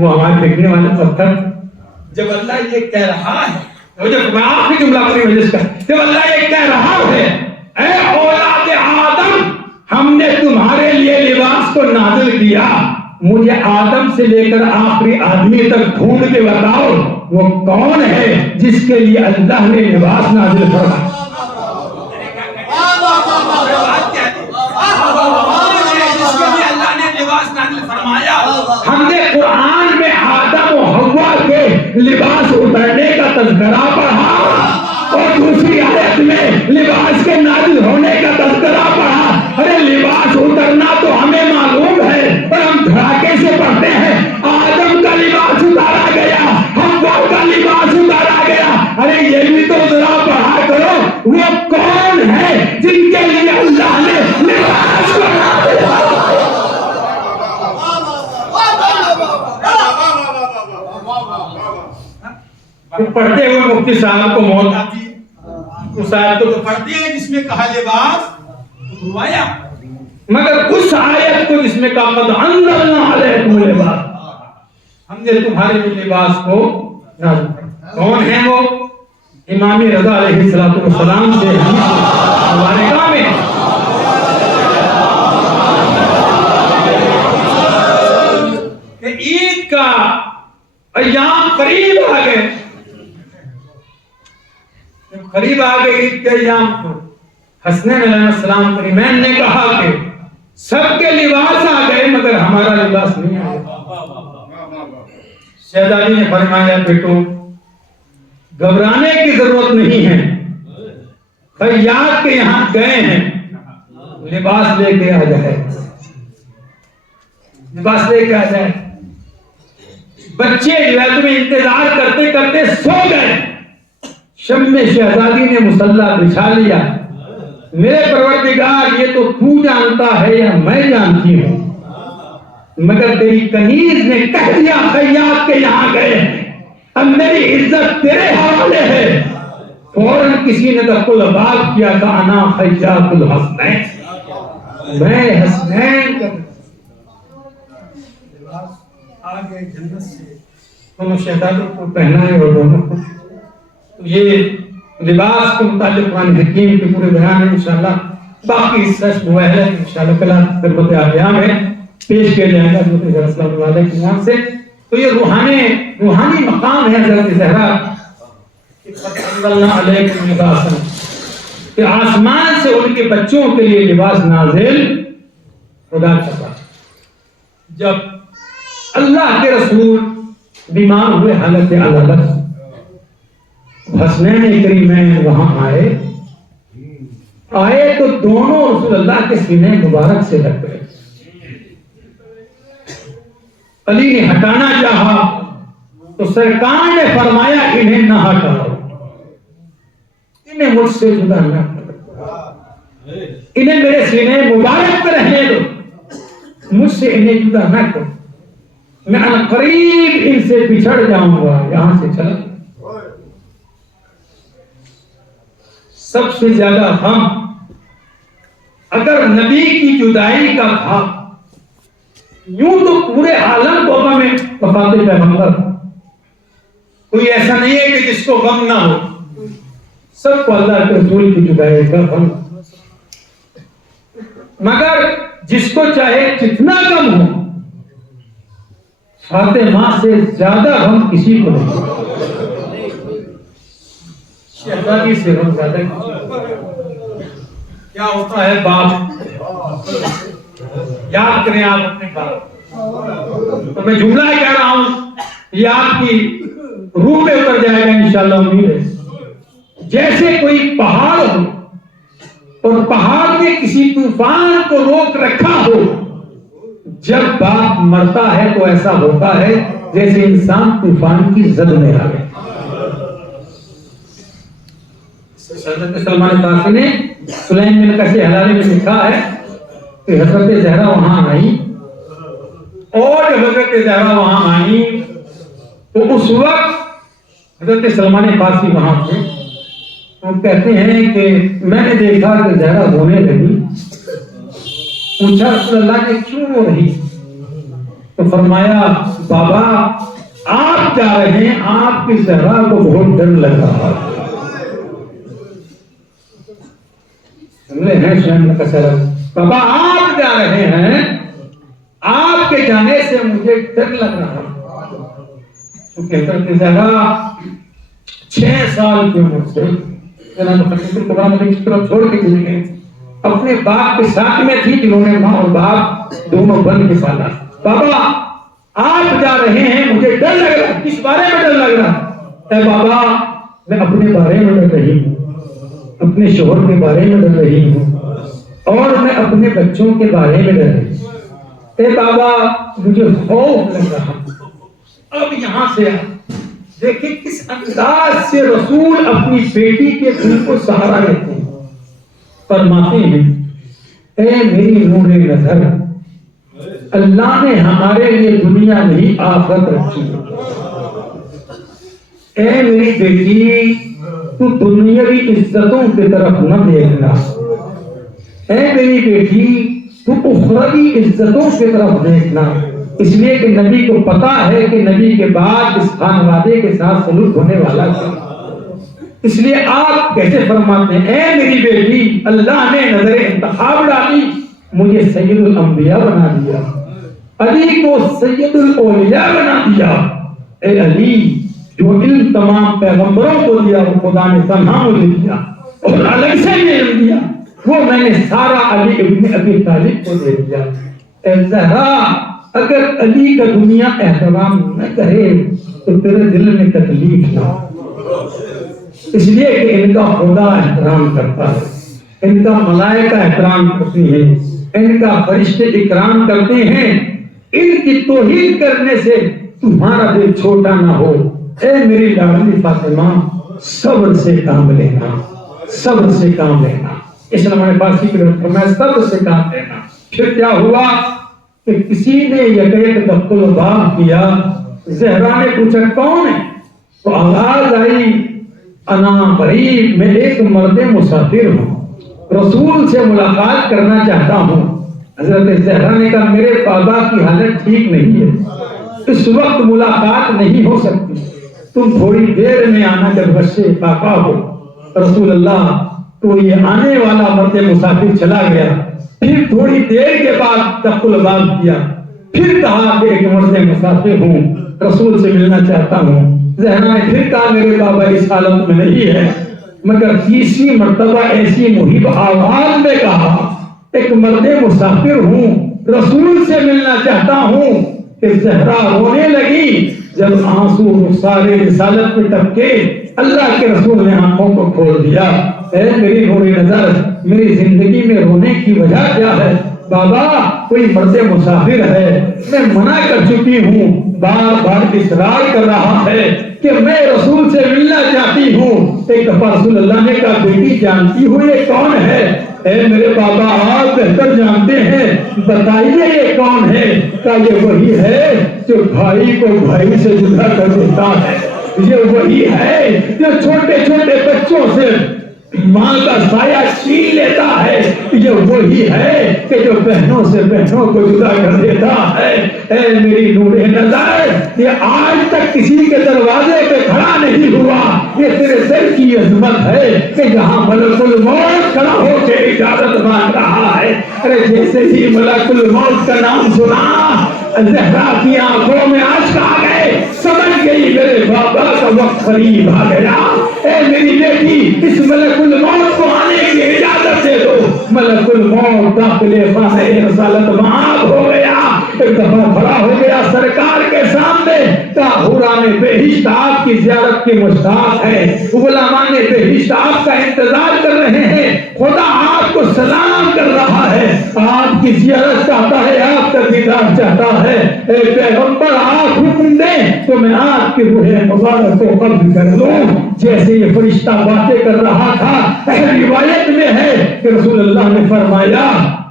وہ ہمارے دیکھنے والے پتھر. جب اللہ یہ کہہ رہا ہے, جب میں آخری جملہ اپنی مجلس کا, جب اللہ یہ کہہ رہا ہے اے اولاد آدم ہم نے تمہارے لیے لباس کو نازل کیا, مجھے آدم سے لے کر آخری آدمی تک ڈھونڈ کے بتاؤ وہ کون ہے جس کے لیے اللہ نے لباس نازل فرمایا. ہم نے قرآن میں آدم و حوا کے لباس اترنے کا تذکرہ پڑھا اور دوسری آیت میں لباس کے نازل ہونے کا تذکرہ پڑھا. ارے لباس اترنا تو ہمیں معلوم ہے اور ہم دھڑاکے سے پڑھتے ہیں. آدم کا لباس اتارا گیا, حوا کا لباس اتارا گیا. ارے یہ بھی تو ذرا پڑھا کرو وہ کون ہے جن کے لیے اللہ نے لباس کو نازل فرمایا. تو پڑھتے ہوئے مفتی صاحب کو موت آتی ہے، اس آیت کو تو پڑھتے ہیں جس میں کہا لباس روایا، مگر اس آیت کو جس میں کہا قد انزلنا علیکم لباس، ہم نے تمہارے لیے لباس کو نازل کیا۔ کون ہیں وہ؟ امام رضا علیہ السلام سے ہمارے کام ہے۔ کہ عید کا ایام قریب آ گئے، قریب آ گئے عید کے ایام کو، حسنین علیہ السلام کریمین نے کہا کہ سب کے لباس آ گئے مگر ہمارا لباس نہیں آیا۔ شہزادی نے فرمایا بیٹو گھبرانے کی ضرورت نہیں ہے، خیاط کے یہاں گئے ہیں، لباس لے کے آ جائے، لباس لے کے آ جائے۔ بچے جو ہے تمہیں انتظار کرتے کرتے سو گئے، شم شہزادی نے مصلی بچھا لیا۔ میرے پروردگار یہ تو تو جانتا ہے یا میں جانتی ہوں، مگر تیری کنیز نے کہہ دیا خیاط کے یہاں گئے ہیں، اب میری عزت تیرے حوالے ہے۔ فوراً کسی نے دخل باب کیا تھا انا خیاط الحسنین، میں حسنین کا آگے جنت سے دونوں شہزادوں کو پہنائے اور دونوں کو یہ لباس کے متعلق قرآن حکیم کے پورے بیان ہے انشاءاللہ، باقی حصہ وہ ہے انشاءاللہ کل خدمت عالیہ میں پیش کیا جائے گا حضرت زہرا صلی اللہ علیہ کے نام سے۔ تو یہ روحانی مقام ہے حضرت زہرا اللہ علیہ لباسا، کہ آسمان سے ان کے بچوں کے لیے لباس نازل خدا کرتا۔ جب اللہ کے رسول بیمار ہوئے حالت علالت، حسنین کریمین وہاں آئے تو دونوں رسول اللہ کے سینے مبارک سے لگ گئے۔ علی نے ہٹانا چاہا تو سرکار نے فرمایا انہیں نہ ہٹاؤ، انہیں مجھ سے جدا نہ کرو، انہیں میرے سینے مبارک پہ رہنے دو، مجھ سے انہیں جدا نہ کرو، میں قریب ان سے بچھڑ جاؤں گا، یہاں سے چلا۔ سب سے زیادہ غم اگر نبی کی جدائی کا تھا، یوں تو پورے عالم کو غم ہے وفات پیغمبر، کوئی ایسا نہیں ہے کہ جس کو غم نہ ہو، سب کو اللہ کے رسول کی جدائی کا غم، مگر جس کو چاہے جتنا کم ہو، فاطمہ سے زیادہ غم کسی کو نہیں، شہزادی سے غم زیادہ کیا ہوتا ہے باپ، یاد کریں آپ اپنے باپ، تو میں جملہ ہی کہہ رہا ہوں یہ آپ کی روح پہ اتر جائے گا انشاءاللہ، امید ہے۔ جیسے کوئی پہاڑ ہو اور پہاڑ کے کسی طوفان کو روک رکھا ہو، جب باپ مرتا ہے تو ایسا ہوتا ہے جیسے انسان طوفان کی زد میں آ گیا۔ حضرت سلمان فارسی نے سلیم بن کثیر حلالی میں لکھا ہے کہ حضرت زہرا وہاں آئی، اور جب حضرت زہرا وہاں آئی تو اس وقت حضرت سلمان فارسی وہاں تھے، وہ کہتے ہیں کہ میں نے دیکھا کہ زہرا رونے لگی، پوچھا رسول اللہ نے کیوں رو رہی؟ تو فرمایا بابا آپ جا رہے ہیں، آپ کی زہرا کو بہت ڈر لگ رہا ہے۔ بابا آپ جا رہے ہیں، آپ کے جانے سے مجھے ڈر لگ رہا ہے، کیونکہ حضرت زہرا 6 سال کی عمر سے جناب خطیب القبرا مدنی کی طرف چھوڑ کے چلی گئی، اپنے باپ کے ساتھ میں تھی، جنہوں نے ماں اور باپ دونوں بن کے پالا۔ بابا آپ جا رہے ہیں، مجھے ڈر لگ رہا ہے۔ کس بارے میں ڈر لگ رہا ہے؟ اے بابا میں اپنے بارے میں ڈر رہی ہوں، اپنے شوہر کے بارے میں ڈر رہی ہوں، اور میں اپنے بچوں کے بارے میں ڈر رہی ہوں۔ اے بابا مجھے خوف لگ رہا۔ اب یہاں سے دیکھیں کس انداز سے رسول اپنی بیٹی کے دل کو سہارا لیتے ہیں، فرماتے ہیں اے میری نور نظر، اللہ نے ہمارے لیے دنیا نہیں آخرت رکھی ہے، اے میری بیٹی تو دنیاوی عزتوں کی طرف نہ دیکھنا، اے میری بیٹی تو اخروی عزتوں کی طرف دیکھنا، اس لیے کہ نبی کو پتا ہے کہ نبی کے بعد اس خانوادے کے ساتھ سلوک ہونے والا ہے۔ اس لیے آپ کیسے فرماتے ہیں اے میری بیٹی اللہ نے نظر انتخاب ڈالی، مجھے سید الانبیاء بنا دیا، علی کو سید الاولیاء بنا دیا۔ اے علی جو علم تمام پیغمبروں کو دیا وہ خدا نے تنہا مجھے دیا اور الگ سے علم دیا، وہ میں نے سارا علی ابن ابی طالب کو دے دیا۔ اے زہرا اگر علی کا دنیا احترام نہ کرے تو تیرے دل میں تکلیف نہ ہو، اس لیے کہ ان کا خدا احترام کرتا ہے، ان کا ملائکہ احترام کرتی ہیں، ان کا فرشتے اکرام کرتے ہیں، ان کی توہین کرنے سے تمہارا دل چھوٹا نہ ہو۔ اے میری لاڈلی فاطمہ صبر سے کام لینا، صبر سے کام لینا، اسلام نے فارسی کے فرمایا صبر سے کام لینا۔ پھر کیا ہوا کہ کسی نے یکیک دخل و باب کیا، زہرا نے پوچھا کون ہے؟ تو آواز آئی انا غریب، میں ایک مرد مسافر ہوں، رسول سے ملاقات کرنا چاہتا ہوں۔ حضرت زہرا نے کہا میرے بابا کی حالت ٹھیک نہیں ہے، اس وقت ملاقات نہیں ہو سکتی، تم تھوڑی دیر میں آنا جب غش پاپا ہو۔ رسول اللہ تو یہ آنے والا مرد مسافر چلا گیا، پھر تھوڑی دیر کے بعد دخل باب کیا، پھر کہا کہ ایک مرد مسافر ہوں، رسول سے ملنا چاہتا ہوں۔ زہرا نے پھر کہا میرے بابا اس حالت میں نہیں ہے، مگر تیسری مرتبہ ایسی محب آواز میں کہا ایک مرد مسافر ہوں، رسول سے ملنا چاہتا ہوں، کہ زہرا رونے لگی۔ جب آنسو رخسار رسالت میں ٹپکے اللہ کے رسول نے آنکھوں کو کھول دیا۔ اے میری نور نظر، میری زندگی میں رونے کی وجہ کیا ہے؟ بابا کوئی مرد مسافر ہے، میں منع کر چکی ہوں، بار بار اصرار کر رہا ہے کہ میں رسول سے ملنا چاہتی ہوں۔ ایک دفعہ رسول اللہ نے کہا بیٹی جانتی ہو یہ کون ہے؟ اے میرے بابا آپ بہتر جانتے ہیں، بتائیے یہ کون ہے؟ کہا یہ وہی ہے جو بھائی کو بھائی سے جدا کر دیتا ہے، یہ وہی ہے جو چھوٹے چھوٹے بچوں سے ماں کا سایہ چھین لیتا ہے، یہ وہی ہے کہ جو بہنوں سے بہنوں کو جدا کر دیتا ہے۔ اے میری نور نظر، یہ آج تک کسی کے دروازے پہ کھڑا نہیں ہوا، یہ تیرے در کی عظمت ہے کہ جہاں ملک الموت کھڑا ہو کے اجازت مانگ رہا ہے۔ ارے جیسے ہی ملک الموت کا نام سنا زہرا کی آنکھوں میں آنسو آ گئے، سمجھ گئی میرے بابا کا وقت قریب آ گیا۔ اے میری بیٹی اس ملک الموت کو آنے کی اجازت دے دو۔ ملک الموت داخل خانہ رسالت معاف ہو گیا، ایک دفعہ کھڑا ہو گیا سرکار کے سامنے، کہا حوران بہشت آپ کی زیارت کی مشتاق ہے، غلامان بہشت آپ کا انتظار کر رہے ہیں، خدا آپ کو سلام کر رہا ہے، آپ کی زیارت چاہتا ہے، آپ کا دیدار چاہتا ہے۔ اے پیغمبر آپ حکم دیں تو میں آپ کی روح مبارک کو قبض کر لوں۔ جیسے یہ فرشتہ باتیں کر رہا تھا، روایت میں ہے کہ رسول اللہ نے فرمایا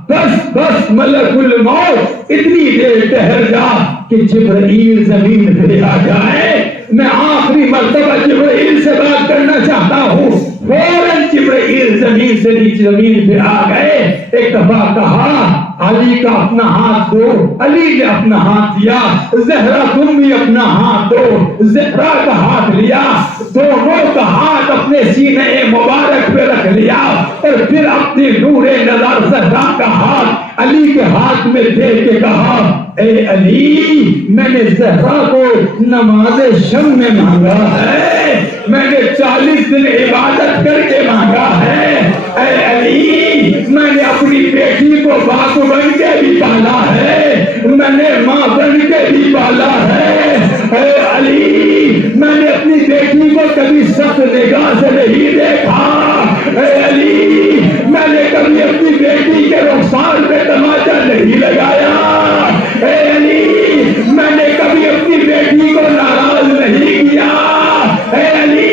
بس بس ملک الموت اتنی دیر ٹھہر جا کہ جبرائیل زمین پہ آ جائے، میں آخری مرتبہ جبرائیل سے بات کرنا چاہتا ہوں۔ فوراً جبرائیل زمین سے نیچے زمین پہ آ گئے، ایک دفعہ کہا علی کا اپنا ہاتھ دو، علی نے اپنا ہاتھ دیا، زہرا تم بھی اپنا ہاتھ دو، زہرا کا ہاتھ لیا، دونوں کا ہاتھ اپنے سینے مبارک پہ رکھ لیا، اور پھر اپنی نور نظر زہرا کا ہاتھ علی کے ہاتھ میں دے کے کہا اے علی میں نے زہرا کو نماز شم میں مانگا ہے، میں نے 40 دن عبادت کر کے مانگا ہے، اے علی میں نے اپنی بیٹی کو باپ بن کے بھی پالا ہے، میں نے ماں بن کے بھی پالا ہے، اے علی میں نے اپنی بیٹی کو کبھی سخت نگاہ سے نہیں دیکھا، اے علی میں نے کبھی اپنی بیٹی کے رخسار پہ تماچا نہیں لگایا، اے علی میں نے کبھی اپنی بیٹی کو ناراض نہیں کیا، اے علی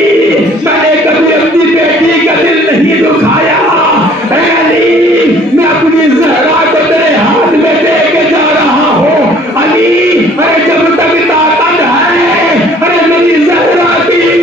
میں نے کبھی اپنی بیٹی کا دل نہیں دکھایا، اے علی میں اپنی زہرا کو تیرے ہاتھ میں دے کے جا رہا ہوں، علی ارے جب تک طاقت ہے، ارے میری زہرا کی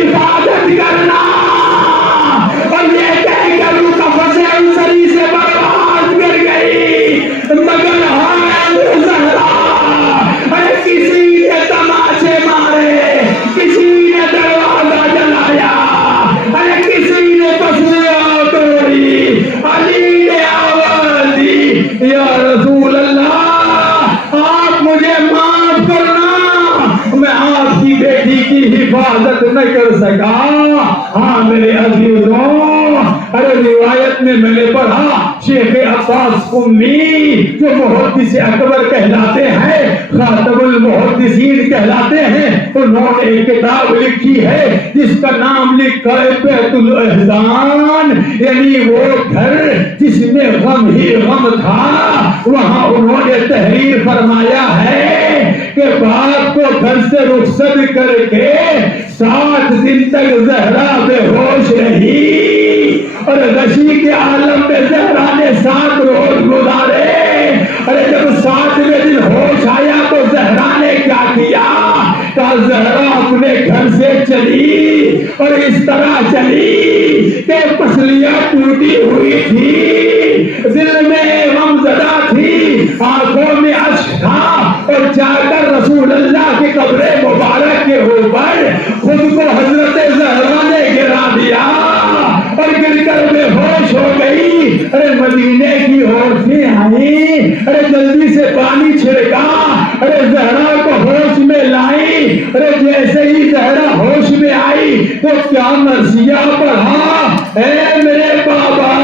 عادت میں میں نے پڑھا شیخ عباس قمی جو محدث اکبر کہلاتے ہیں، خاتم المحدثین کہلاتے ہیں، انہوں نے ایک کتاب لکھی ہے جس کا نام لکھا ہے بیت الاحزان، یعنی وہ گھر جس میں غم ہی غم تھا۔ وہاں انہوں نے تحریر فرمایا ہے کہ باپ کو گھر سے رخصت کر کے 7 دن تک زہرا بے ہوش رہی، اور غشی کے عالم میں زہرا نے 7 روز گزارے۔ ارے جب 7ویں دن ہوش آیا تو زہرا نے کیا کیا؟ کہا زہرا اپنے گھر سے چلی، اور اس طرح چلی کہ پسلیاں ٹوٹی ہوئی تھی، دل میں غم زدہ تھی، آنکھوں میں اشک تھا، اور جا کر رسول اللہ کی قبر مبارک کے اوپر خود کو حضرت زہرا نے گرا دیا اور گر کر بے ہوش ہو گئی۔ ارے مدینے کی عورتیں آئیں، ارے جلدی سے پانی چھڑکا، ارے زہرا کو ہوش میں لائی۔ ارے جیسے ہی زہرا ہوش میں آئی تو کیا مرثیہ پڑھا، اے میرے بابا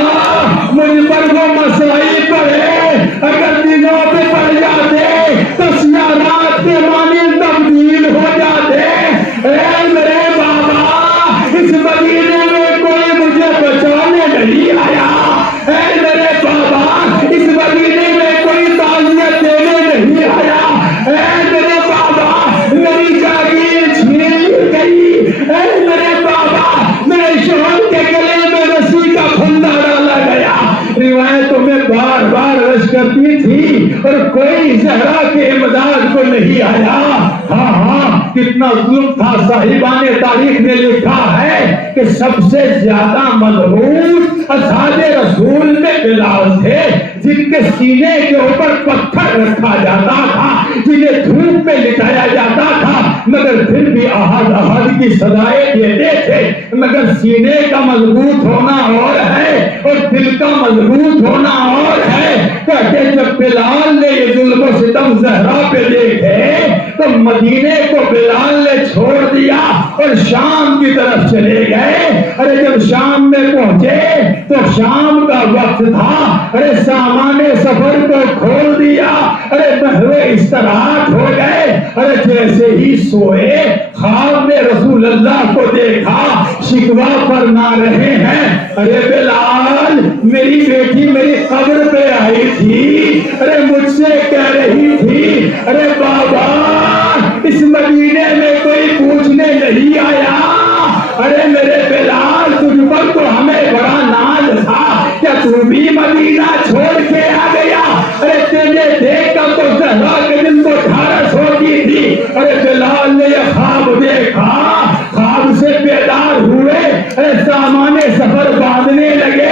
مجھ پر وہ مسائی پڑھے، اگر دنوں پہ پڑھ جاتے تو سیارات کے معنی تبدیل ہو جاتے۔ اے میرے بابا اس مدینے میں کوئی مجھے بچانے نہیں آیا، اے میرے بابا اس مدینے میں کوئی تعزیت دینے نہیں آیا، اے میرے بابا میری جاگیر چھین گئی، اے میرے بابا میرے شوہر کے گلے میں رسی کا پھندا ڈالا گیا۔ روایتوں میں بار بار عرض کرتی تھی اور کوئی زہرا کے امداد کو نہیں آیا۔ ہاں ہاں کتنا ظلم تھا، صاحبان تاریخ نے لکھا ہے کہ سب سے زیادہ مضبوط اصحاب رسول میں بلال تھے، جن کے سینے کے اوپر پتھر رکھا جاتا تھا، جنہیں دھوپ میں لٹایا جاتا تھا، مگر پھر بھی احد احد کی سزائیں دیتے تھے۔ مگر سینے کا مضبوط ہونا اور ہے اور دل کا مضبوط ہونا اور ہے۔ کہتے جب بلال نے یہ ظلم و ستم زہرا پہ دیکھے تو مدینے کو بلال نے چھوڑ دیا اور شام کی طرف چلے گئے۔ ارے جب شام میں پہنچے تو شام کا وقت تھا، ارے سامان سفر کو کھول دیا، ارے بہوے استراحت ہو گئے۔ ارے جیسے ہی سوئے خواب میں رسول اللہ کو دیکھا، شکوہ فرما رہے ہیں، ارے بلال میری بیٹی میری قبر پہ آئی تھی، ارے مجھ سے کہہ رہی تھی ارے بابا اس مدینے میں کوئی پوچھنے نہیں آیا، ارے میرے بلال تجھ پر تو ہمیں بڑا ناز تھا، کیا تو بھی مدینہ چھوڑ کے آ گیا؟ ارے تجھے دیکھ کر تو زہرا کے دل کو ڈھارس ہوتی تھی۔ ارے بلال نے یہ خواب دیکھا، خواب سے بیدار ہوئے، ارے سامان سفر باندھنے لگے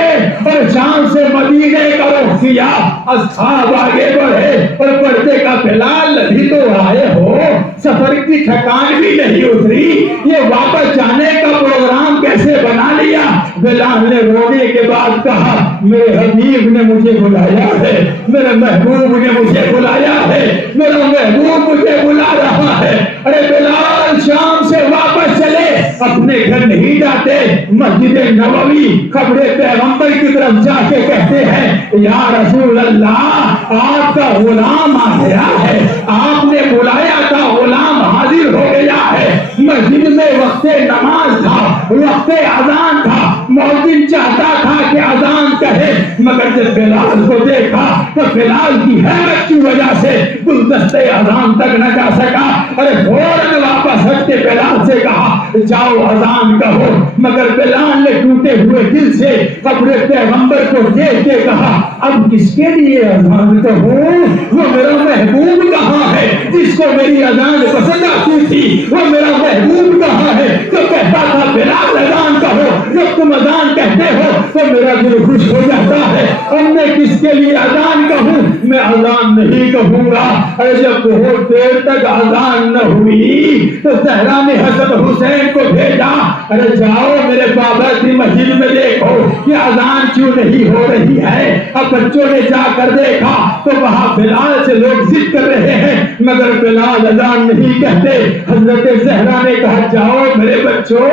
اور شام سے مدینے کا رخ کیا۔ اصحاب آگے بڑھے اور بڑھتے کا بلال ابھی تو آئے ہو، سفر کی تھکان بھی نہیں اتری، یہ واپس جانے کا پروگرام کیسے بنا لیا؟ بلال نے رونے کے بعد کہا میرے حبیب نے مجھے بلایا ہے، میرے محبوب نے مجھے بلایا ہے، میرا محبوب مجھے بلا رہا ہے۔ ارے بلال شام سے واپس چلے، اپنے گھر نہیں جاتے، مسجد نبوی قبر پیغمبر کی طرف جا کے کہتے ہیں یا رسول اللہ آپ کا غلام آ گیا ہے، آپ نے بلایا تھا غلام حاضر ہو گیا ہے۔ مسجد میں وقت نماز تھا، وقت اذان تھا، مؤذن چاہتا تھا کہ اذان کہے، مگر جب بلال کو دیکھا تو بلال کی حیرت کی وجہ سے گلدستے اذان تک نہ جا سکا۔ ارے فوراً واپس ہٹ کے بلال سے کہا جاؤ اذان کہو، مگر بلال نے ٹوٹے ہوئے دل سے قبر پیغمبر کو دیکھ کے کہا اب کس کے لیے اذان کہوں؟ وہ میرا محبوب کہاں ہے جس کو میری اذان پسند آتی تھی؟ وہ میرا محبوب کہاں ہے جو کہتا تھا بلال اذان کہو؟ جب تم اذان کہتے ہو تو میرا دل خوش ہو جاتا ہے۔ اب میں کس کے لیے اذان کہوں؟ میں اذان نہیں کہوں گا۔ ارے جب بہت دیر تک اذان نہ ہوئی تو زہرا نے حسن حسین کو بھیجا، ارے جاؤ میرے بابا کی مسجد میں دیکھو کہ اذان کیوں نہیں ہو رہی ہے۔ اب بچوں نے جا کر دیکھا تو وہاں بلال سے لوگ ضد کر رہے ہیں مگر بلال اذان نہیں کہتے۔ حضرت زہرا نے کہا جاؤ میرے بچوں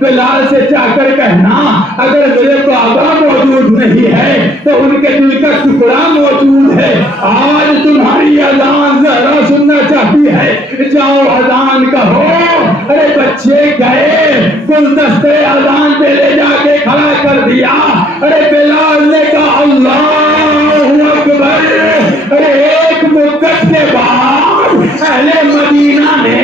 بلال سے جا کر کہنا اگر میرے بابا موجود نہیں ہے تو ان کے دل کا ٹکڑا موجود ہے، آج تمہاری اذان زہرا سننا چاہتی ہے، جاؤ اذان کہو۔ ارے بچے گئے، گلدستے اذان پہ لے جا کے کھڑا کر دیا۔ ارے بلال نے کہا اللہ اکبر۔ ارے ایک مدت کے بعد اہل مدینہ نے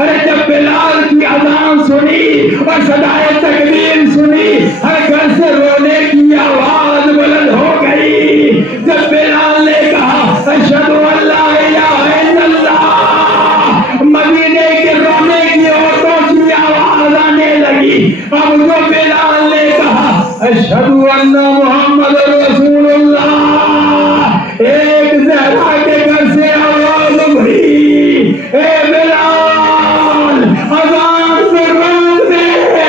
ارے جب بلال کی اذان سنی اور صدائے تکبیر سنی، ہر گھر سے رونے کی آواز بلند ہو گئی۔ جب بلال نے کہا اشہد ان لا الہ الا اللہ، مدینے کے رونے کی عورتوں کی آواز آنے لگی۔ اب جو بلال نے کہا اشہد ان محمد رسول اللہ، ایک زہرا کے گھر سے آواز اٹھی، اے بلال اذان سے روک دے،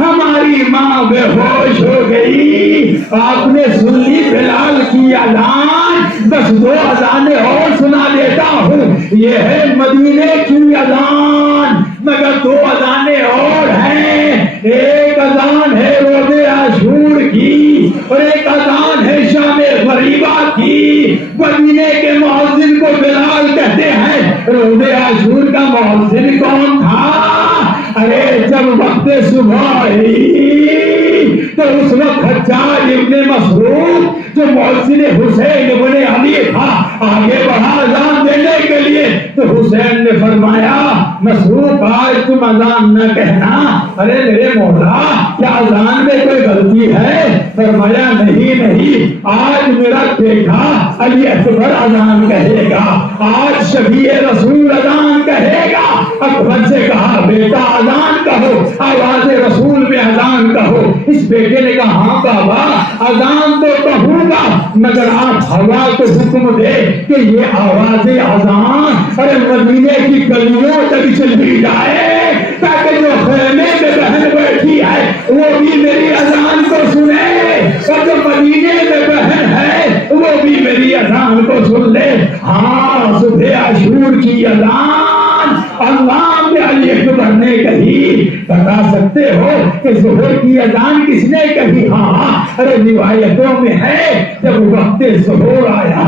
ہماری ماں بے ہوش ہو گئی۔ آپ نے سن لی بلال کی اذان، بس دو اذانیں اور سنا دیتا ہوں، یہ ہے مدینے کی اذان مگر دو اذانیں اور ہیں۔ ایک اذان ہے روز عاشور کی اور ایک اذان ہے شام غریبہ کی۔ مدینے کے مؤذن کو بلال کہتے ہیں، روز عاشور کا مؤذن کون تھا؟ ارے جب وقت صبح آئی تو اس وقت حجاج ابن مسعود جو مؤذن حسین ابن علی تھا آگے بڑھا اذان دینے کے لیے، تو حسین نے فرمایا مسعود آج تم اذان نہ کہنا۔ ارے میرے مولا کیا اذان میں کوئی غلطی ہے؟ فرمایا نہیں، آج میرا بیٹا علی اکبر اذان کہے گا، آج شفیع رسول اذان کہے گا۔ اکبر سے کہا بیٹا اذان کہو، آواز رسول میں اذان کہو۔ اس بیٹے نے کہا ہاں بابا اذان تو کہوں گا مگر آپ ہوا کو حکم دے کہ یہ آواز اذان ارے مدینے کی گلیوں تک چلی جائے تاکہ جو خیمے میں بہن بیٹھی ہے وہ بھی میری اذان کو سنے اور جو مدینے میں بہن ہے وہ بھی میری اذان کو سن لے۔ ہاں صبح عاشور کی اذان اللہ نے علی اکبر نے کہی، بتا سکتے ہو کہ ظہر کی اذان کس نے کہی؟ ہاں ارے روایتوں میں ہے جب وقت ظہر آیا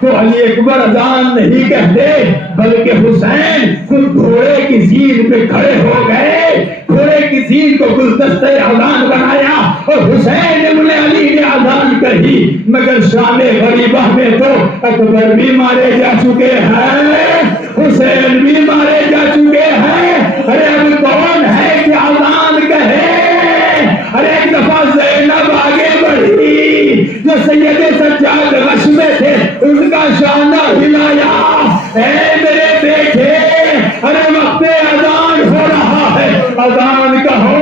تو علی اکبر اذان نہیں کہتے بلکہ حسین خود گھوڑے کی زین پہ کھڑے ہو گئے، گھوڑے کی زین کو گلدستہ اذان بنایا اور حسین ابن علی نے اذان کہی۔ مگر شام غریبہ میں تو اکبر بھی مارے جا چکے ہیں، حسین بھی مارے جا چکے ہیں، ارے اب کون ہے کہ اذان کہے؟ ارے ایک دفعہ زینب آگے بڑھی جو سید سجاد غش میں تھے، ان کا شانہ ہلایا، اے میرے بیٹے ارے وقت اذان ہو رہا ہے، اذان کہو۔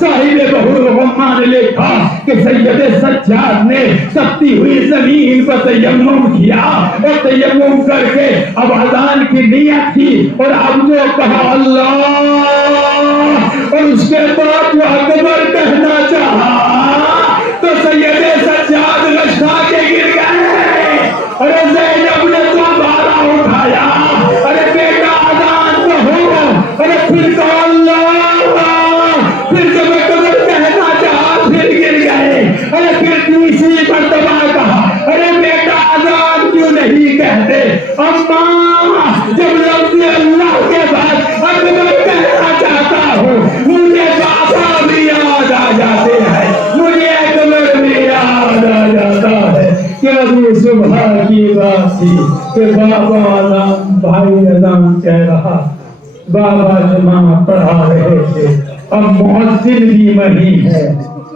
صاحب بحر الغمہ نے لکھا کہ سید سجاد نے تپتی ہوئی زمین پر تیمم کیا اور تیمم کر کے اب اذان کی نیت کی اور اب جو کہا اللہ اور اس کے بعد جو اکبر کہنا چاہا تو سید سجاد لشکا کے گر گئے۔ ارے زینب نے دوبارہ اٹھایا، ارے بیٹا اذان کہو، ارے پھر تو اللہ، پھر جب اکبر کہنا چاہا پھر گر گئے، ارے پھر تیسری مرتبہ کہا، ارے بیٹا اذان کیوں نہیں کہتے؟ اماں جب لفظ اللہ کے بعد اکبر کہنا چاہتا ہوں مجھے بابا بھی یاد آ جاتے ہیں، مجھے اکبر بھی یاد آ جاتا ہے کہ ابھی صبح کی بات تھی کہ بابا اذان بھائی اذان کہہ رہا، بابا جماعت پڑھا رہے تھے، اب مؤذن بھی وہی ہے،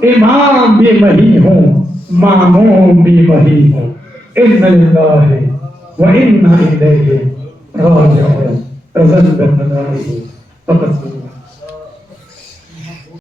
امام بھی وہی ہوں، ماموم بھی وہی ہوں۔ اِنَّ لِلَّهِ وَإِنَّا إِلَيْهِ راجعون۔